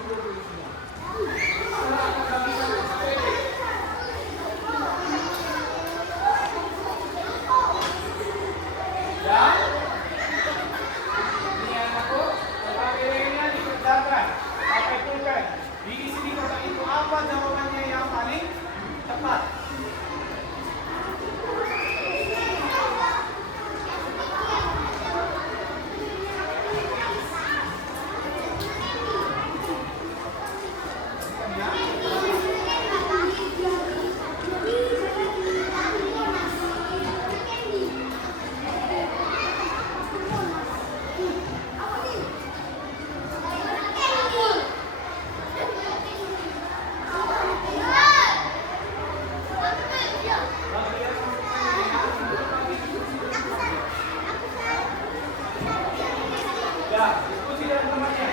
duduk dulu semua. Setelah Anda bisa bersepeda, Ya, diskusi dalam tempatnya.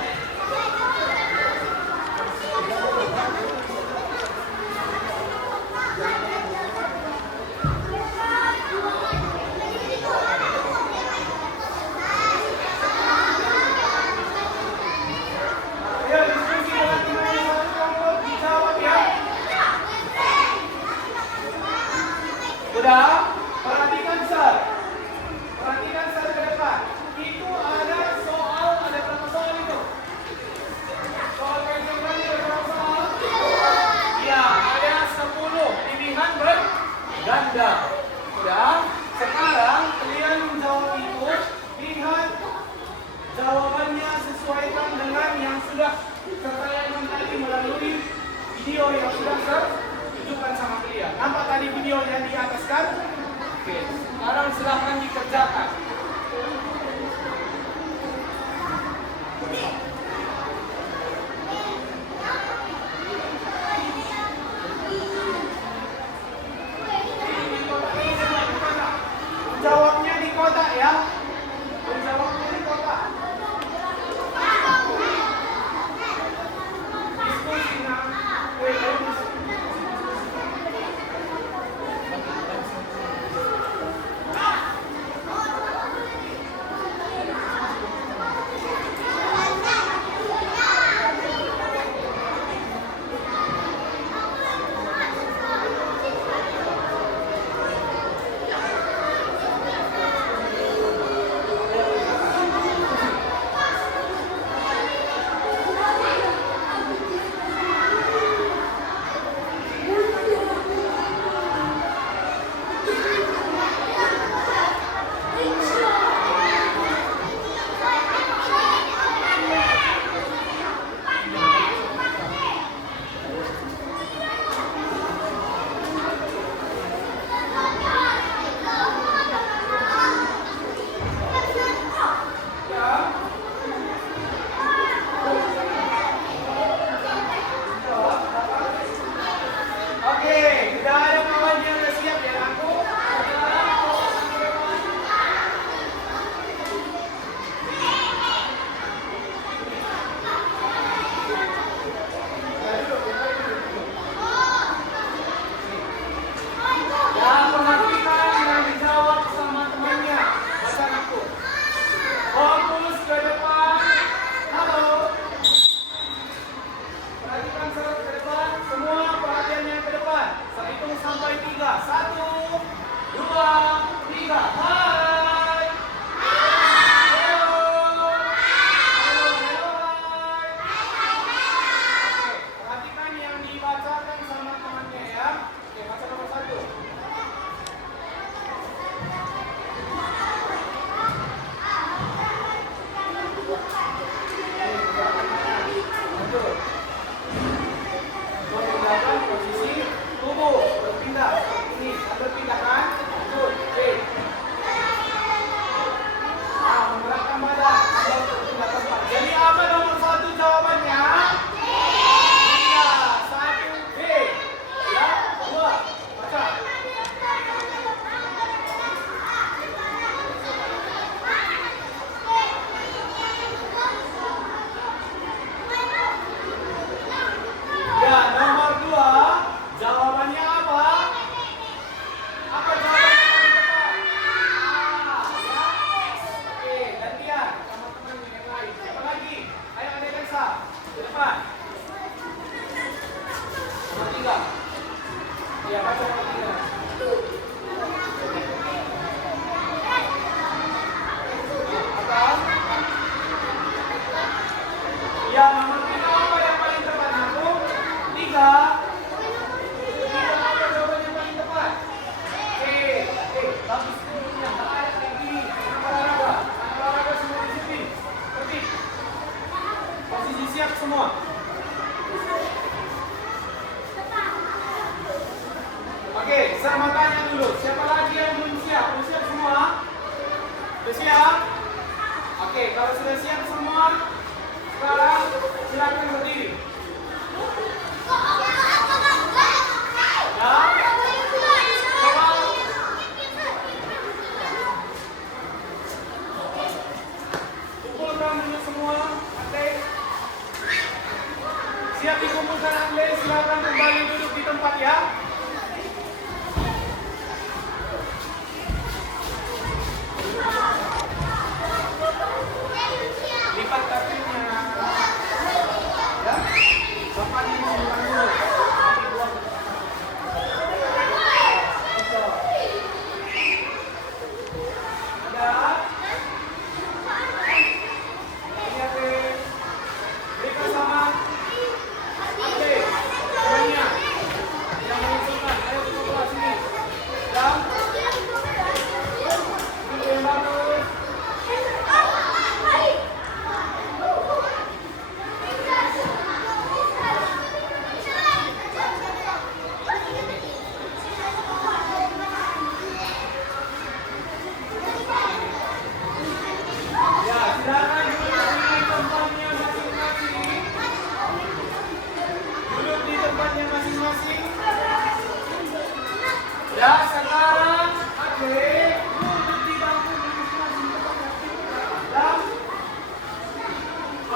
Ya, diskusi dalam tempatnya satu kelompok dijawab ya. Sudah? Perhatikan Sir. Perhatikan Sir ke depan. Itu ada soal, ada berapa soal itu? Soal kehidupan ada berapa soal? Ya, ada 10 pilihan berganda. Sudah? Sekarang kalian menjawab itu, lihat jawabannya sesuaikan dengan yang sudah saya tadi melalui video yang sudah saya tunjukkan sama kalian. Nampak tadi video yang di atas kan? Oke, sekarang silahkan dikerjakan. Jawabnya di kotak ya. Jawabnya di kotak. Diskusinya. Oke, sudah ada kawan yang sudah siap ya aku? Ya, perhatikan yang dijawab sama temannya. Baca aku. Fokus ke depan. Halo. Perhatikan ke depan. Semua perhatiannya ke depan. Saya hitung sampai 3. 1, 2, 3. Hai. Hello. Hello, hello, hai. Oke, perhatikan yang dibacakan sama temannya ya. Oke, baca nomor 1. Betul. Memindahkan posisi tubuh, berpindah. Ini, ambil pindahkan. Betul. Oke. Menggerakkan badan, ambil berpindah tempat. Jadi apa nomor 1 jawabannya? Iya, 1 B. Ya, 2. Baca. Ya, nomor 2. Jawabannya apa? Apa jawabannya yang tepat? Ya. Oke, gantian sama teman yang lain. Siapa lagi? Ayo Adik Reksa, ke depan. Nomor 3. Ya, baca nomor 3. Atas. Ya, nomor 3 apa yang paling tepat aku? 3. Apa jawaban yang paling tepat? Oke, bagus sebelumnya. Tak ada kayak gini. Anak olahraga. Anak olahraga semua disiplin. Tertib. Posisi siap semua. Oke, saya mau tanya dulu. Siapa lagi yang belum siap? Belum siap semua? Sudah siap? Oke, kalau sudah siap semua, sekarang silakan berdiri. Ya. Kumpulkan dulu Insan Anda silakan kembali duduk di tempat ya. Lipat kakinya. Ya. Bapak ini ulang dulu. Ya, sekarang adik duduk di bangku masing-masing ya.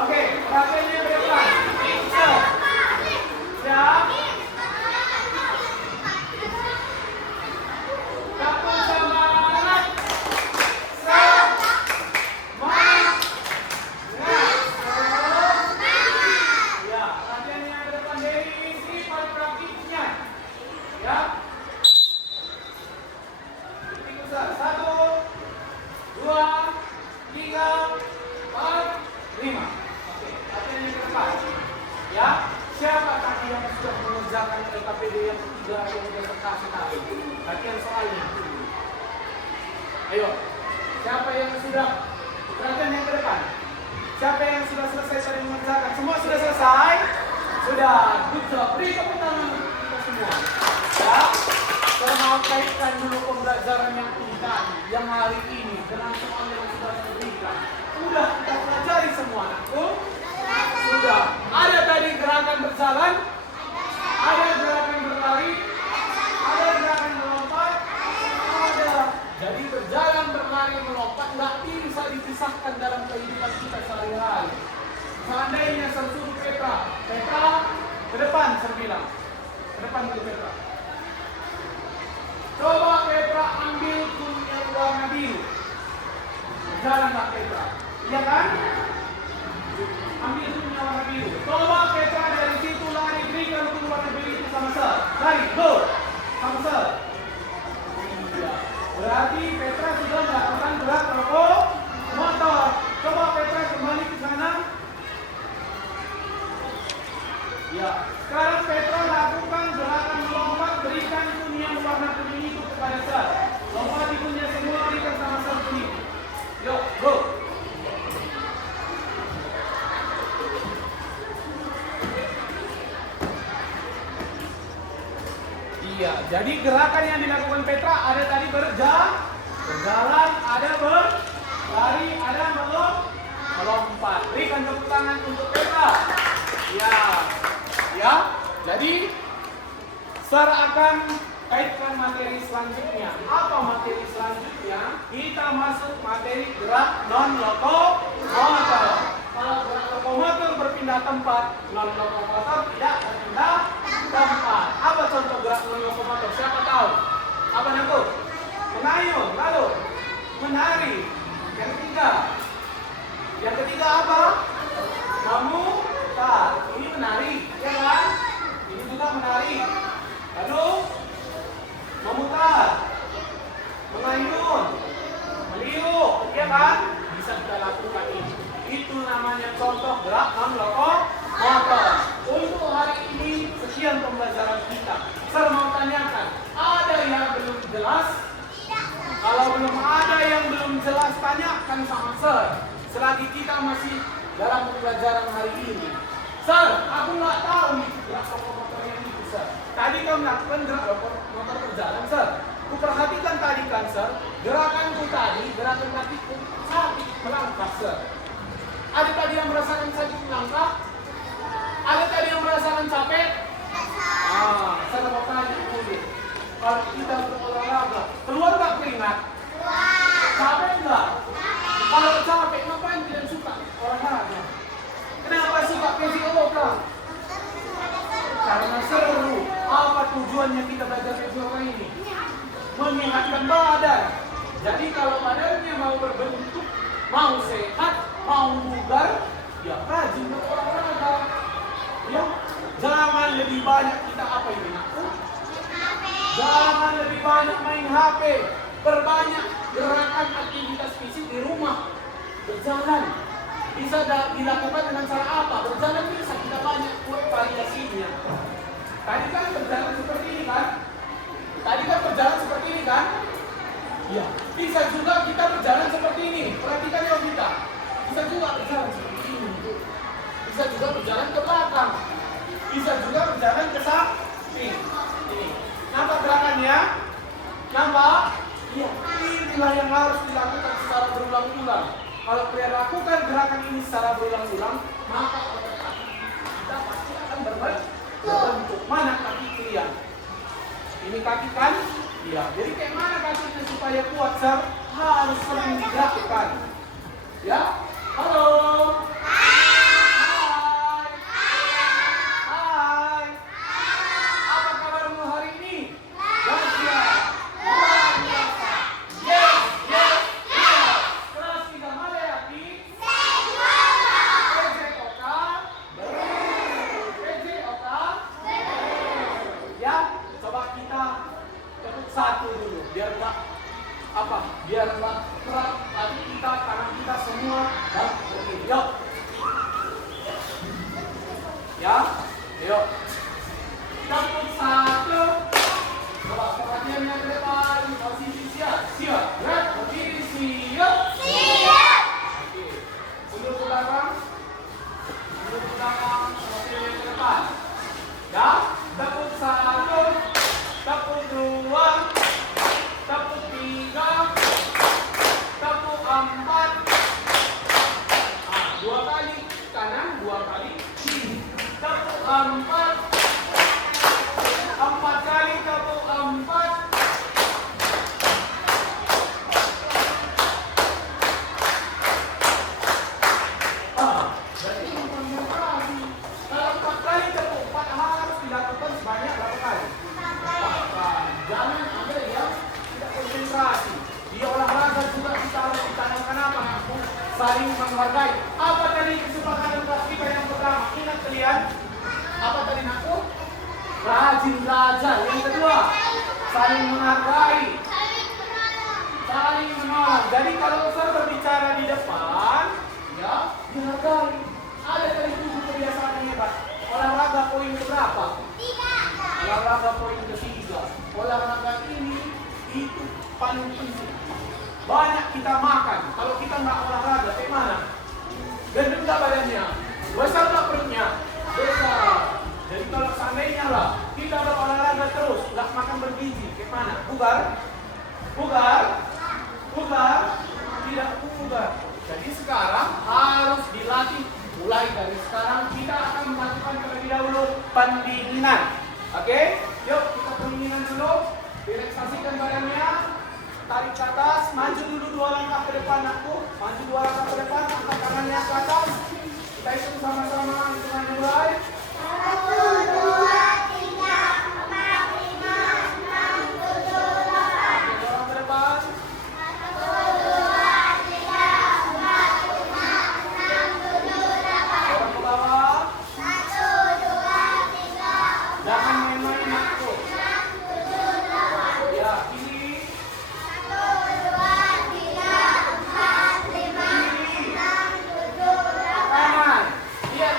Oke, perhatiannya ke depan. Siap. Kamu semangat. Ya, perhatiannya ke depan dari sifat praktiknya. Ya. 1, 2, 3, 4, 5. Oke, latihannya ke depan. Ya, siapa tadi yang sudah mengerjakan LKPD yang ketiga yang presentasi tadi? Latihan soalnya. Ayo, siapa yang sudah? Perhatian yang ke depan. Siapa yang sudah selesai tadi mengerjakan? Semua sudah selesai? Sudah. Good job. Beri tepuk tangan untuk kita semua. Ya. Saya mau kaitkan dulu pembelajaran yang tadi, yang hari ini dengan soal yang sudah diberikan. Sudah kita pelajari semua, anakku? Sudah. Ada tadi gerakan berjalan, ada gerakan berlari, ada gerakan melompat, ada. Jadi berjalan, berlari, melompat nggak bisa dipisahkan dalam kehidupan kita sehari-hari. Seandainya saya suruh Petra ke depan, saya bilang, ke depan dulu Petra. Coba Petra ambil kuning yang warna biru. Jalanlah Petra. Iya kan? Ambil kuning yang warna biru. Coba Petra dari situ lari, berikan kuning warna biru itu sama Sir. Lari, go. Sama Sir. Iya. Berarti Petra sudah melakukan gerak motor. Coba Petra kembali ke sana. Ya. Sekarang Petra lakukan gerakan melompat, berikan kuning yang warna kuning itu kepada Sir. Lompat ikunya semua, berikan sama Sir kuning. Yuk, go. Iya, jadi gerakan yang dilakukan Petra ada tadi berjalan, ada berlari, ada melompat. Berikan tepuk tangan untuk Petra. Ya. Ya, jadi Sir akan kaitkan materi selanjutnya. Apa materi selanjutnya? Kita masuk materi gerak non-lokomotor. Kalau gerak lokomotor berpindah tempat, non-lokomotor tidak berpindah tempat. Apa contoh gerak non-lokomotor? Siapa tahu? Apa itu? Mengayun, lalu menari. Yang ketiga apa? Memutar. Ini menari, ya kan? Ini juga menari. Lalu memutar, mengayun, meliuk, ya kan? Bisa kita lakukan ini. Itu namanya contoh gerak non-lokomotor. Untuk hari ini sekian pembelajaran kita. Saya mau tanyakan, ada yang belum jelas? Kalau belum ada yang belum jelas, tanyakan sama Sir. Selagi kita masih dalam pembelajaran hari ini. Sir, aku nggak tahu nih gerak lokomotor yang itu, Sir. Tadi kamu melakukan gerak lokomotor berjalan, Sir. Kuperhatikan tadi kan, Sir. Gerakanku tadi, gerakan kakiku sakit melangkah, Sir. Ada tadi yang merasakan sakit melangkah? Ada tadi yang merasakan capek? Saya mau tanya dulu. Kalau kita berolahraga, keluar nggak keringat? Capek nggak? Kalau capek, ngapain tidak suka olahraga? Kenapa suka PCO, Kang? seru. Apa tujuannya kita belajar fisioka ini? Menyehatkan badan. Jadi kalau badannya mau berbentuk, mau sehat, mau bugar, ya rajin berolahraga. Ya, jangan lebih banyak kita apa ini? Jangan lebih banyak main HP. Perbanyak gerakan aktivitas fisik di rumah. Berjalan bisa dilakukan dengan cara apa? Berjalan bisa kita banyak buat variasinya. Tadi kan berjalan seperti ini kan? Ya, bisa juga kita berjalan seperti ini. Perhatikan ya kita. Bisa juga berjalan seperti ini. Bisa juga berjalan ke belakang. Bisa juga berjalan ke samping. Ini. Nampak gerakannya? Nampak? Iya. Inilah yang harus dilakukan secara berulang-ulang. Kalau kalian lakukan gerakan ini secara berulang-ulang, maka otot kaki kita pasti akan berbentuk. Mana kaki kalian? Ini kaki kan? Iya. Jadi kayak mana kakinya supaya kuat, Sir? Harus sering digerakkan. Ya? Halo. Hai. Apa kabarmu hari ini? Dahsyat. Luar biasa. Yes. Kelas 3 Maleaki. Ya, coba kita tepuk satu dulu biar enggak berat hati kita, tangan kita semua dan begini. Yuk. Ya, yuk. Tepuk satu. Coba perhatiannya ke depan, posisi siap. Gerak, berdiri, siap. Oke. Mundur ke belakang. Perhatiannya ke depan. Ya, tepuk satu. Tepuk dua. Tepuk tiga. Tepuk empat. Dua kali kanan, dua kali kiri. Tepuk empat. Empat kali tepuk empat. Berarti konsentrasi. Kalau 4 kali tepuk 4 harus dilakukan sebanyak berapa kali? 4 kali. Jangan ada yang tidak konsentrasi. Di olahraga juga kita harus ditanamkan apa? Saling menghargai. Apa tadi kesepakatan kita yang pertama? Ingat kalian? Apa tadi aku? Rajin belajar. Yang kedua, saling menghargai. Saling menolong. Jadi kalau saya berbicara di depan, ya, dihargai. Ada tadi 7 kebiasaan yang hebat. Olahraga poin keberapa? 3. Olahraga poin ketiga. Olahraga ini itu paling penting. Banyak kita makan. Kalau kita nggak olahraga, kayak mana? Gendut nggak badannya? Besar nggak perutnya? Besar. Jadi kalau seandainya lah kita berolahraga terus, nggak makan bergizi, kayak mana? Bugar? Tidak bugar. Jadi sekarang harus dilatih. Mulai dari sekarang kita akan melakukan terlebih dahulu pendinginan. Oke? Yuk kita pendinginan dulu. Relaksasikan badannya. Tarik ke atas. Maju dulu 2 langkah ke depan aku. Maju 2 langkah ke depan. Angkat tangannya ke atas. Kita hitung sama-sama. Hitungannya mulai. 1, 2, 3, 4, 5, 6, 7, 8. Dorong ke depan. 1, 2, 3, 4, 5, 6, 7, 8. Dorong ke bawah. 1, 2, 3, 4, Jangan main-main aku. 6, 7, 8. Ya, kiri. 1, 2, 3, 4, 5, 6, 7, 8. Kanan. Lihat.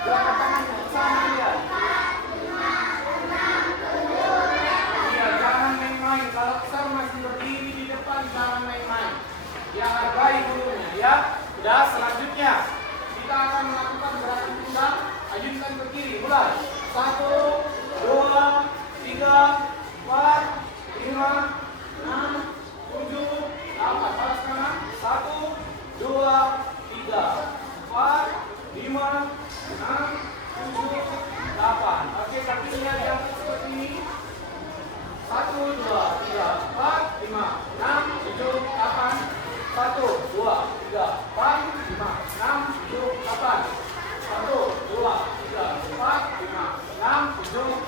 Gerakan tangannya. Sama lihat. Iya, jangan main-main. Kalau besar masih berdiri di depan, jangan main-main. Ya, hargai gurunya. Ya, sudah. Selanjutnya kita akan melakukan gerakan pinggang. Ayunkan ke kiri. Mulai. 1, 2, 3, 4, 5, 6, 7, 8. Balas kanan. 1, 2, 3, 4, 5, 6, 7, 8. Oke, kakinya diangkat seperti ini. 1, 2, 3, 4, 5, 6, 7, 8. 1, 2, 3, 4, 5, 6, 7, 8. 1, 2, 3, 4, 5, 6, 7,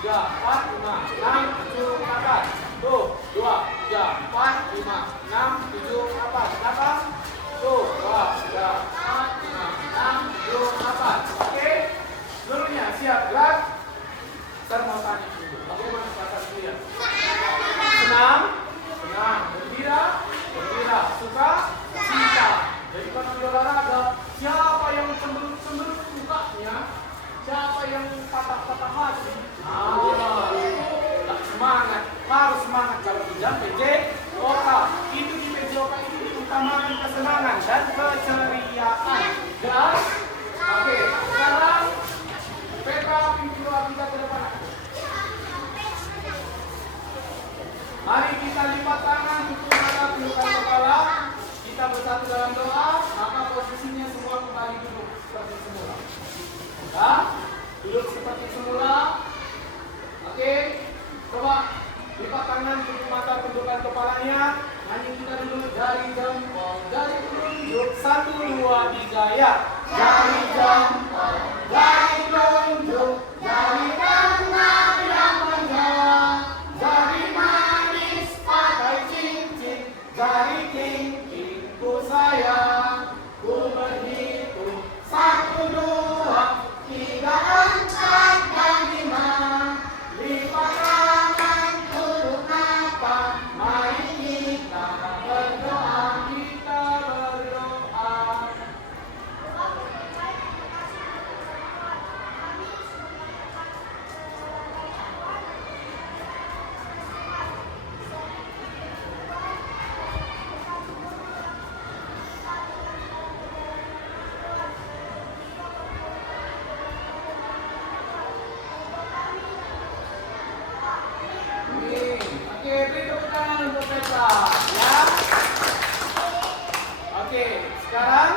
3, 4, 5, 6, 7, 8. Tuh, 2, 3, 4, 5, 6, 7, 8. Kenapa? Tuh, 2, 3, 4, 5, 6, 7, 8. Oke? Seluruhnya siap, gerak. Saya mau tanya dulu, bagaimana perasaan kalian? Senang? Senang. Gembira? Gembira. Suka? Cinta. Jadi kalau di olahraga, siapa yang cemberut sukanya? Siapa yang patah-patah hati? Tak semangat. Harus semangat kalau tidak PJ Oka. Itu di PJ Oka itu diutamakan kesenangan dan keceriaan. Jelas? Oke, sekarang Petra pimpin doa kita ke depan. Mari kita lipat tangan, tutup mata, tundukkan kepala. Kita bersatu dalam doa, maka posisinya semua kembali duduk seperti semula. Ya, duduk seperti semula. Oke, coba lipat tangan, tutup mata, tundukkan kepalanya. Nyanyi kita dulu dari jempol, dari telunjuk, 1, 2, 3 ya. Dari jempol, dari telunjuk, dari tengah yang panjang, dari manis pakai cincin, dari cincinku sayang, ku berhitung 1, 2, 3, 4 dan 5. Lipat tangan, tutup mata, mari kita berdoa, kita berdoa. Oke, beri tepuk tangan untuk Petra, ya. Oke, sekarang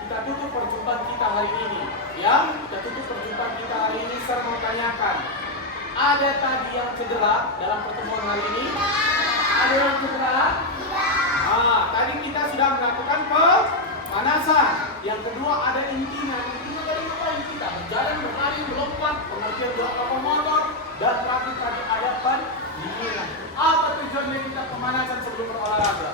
kita tutup perjumpaan kita hari ini, ya. Kita tutup perjumpaan kita hari ini. Saya mau tanyakan, ada tadi yang cedera dalam pertemuan hari ini? Ada yang cedera? Tadi kita sudah melakukan pemanasan. Yang kedua ada intinya. Intinya dari poin kita berjalan, berlari, melompat, pengertian doa kapal motor, dan tadi ada pendinginan. Apa tujuannya kita pemanasan sebelum berolahraga?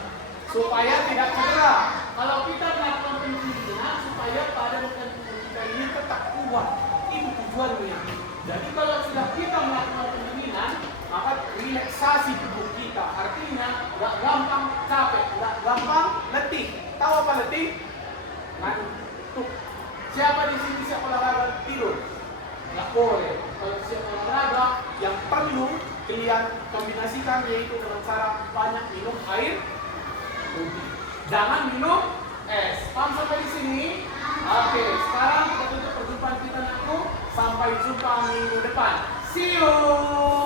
Supaya tidak cedera. Kalau kita melakukan pendinginan, supaya pada badan tubuh kita ini tetap kuat. Itu tujuannya. Jadi kalau sudah kita melakukan pendinginan, maka relaksasi tubuh kita. Artinya nggak gampang capek, nggak gampang letih. Tahu apa letih? Ngantuk. Siapa di sini siap olahraga tidur? Nggak boleh. Kalau siap olahraga, yang perlu kalian kombinasikan yaitu dengan cara banyak minum air putih. Jangan minum es. Paham sampai di sini? Oke, sekarang kita tutup perjumpaan kita nanti. Sampai jumpa minggu depan. See you.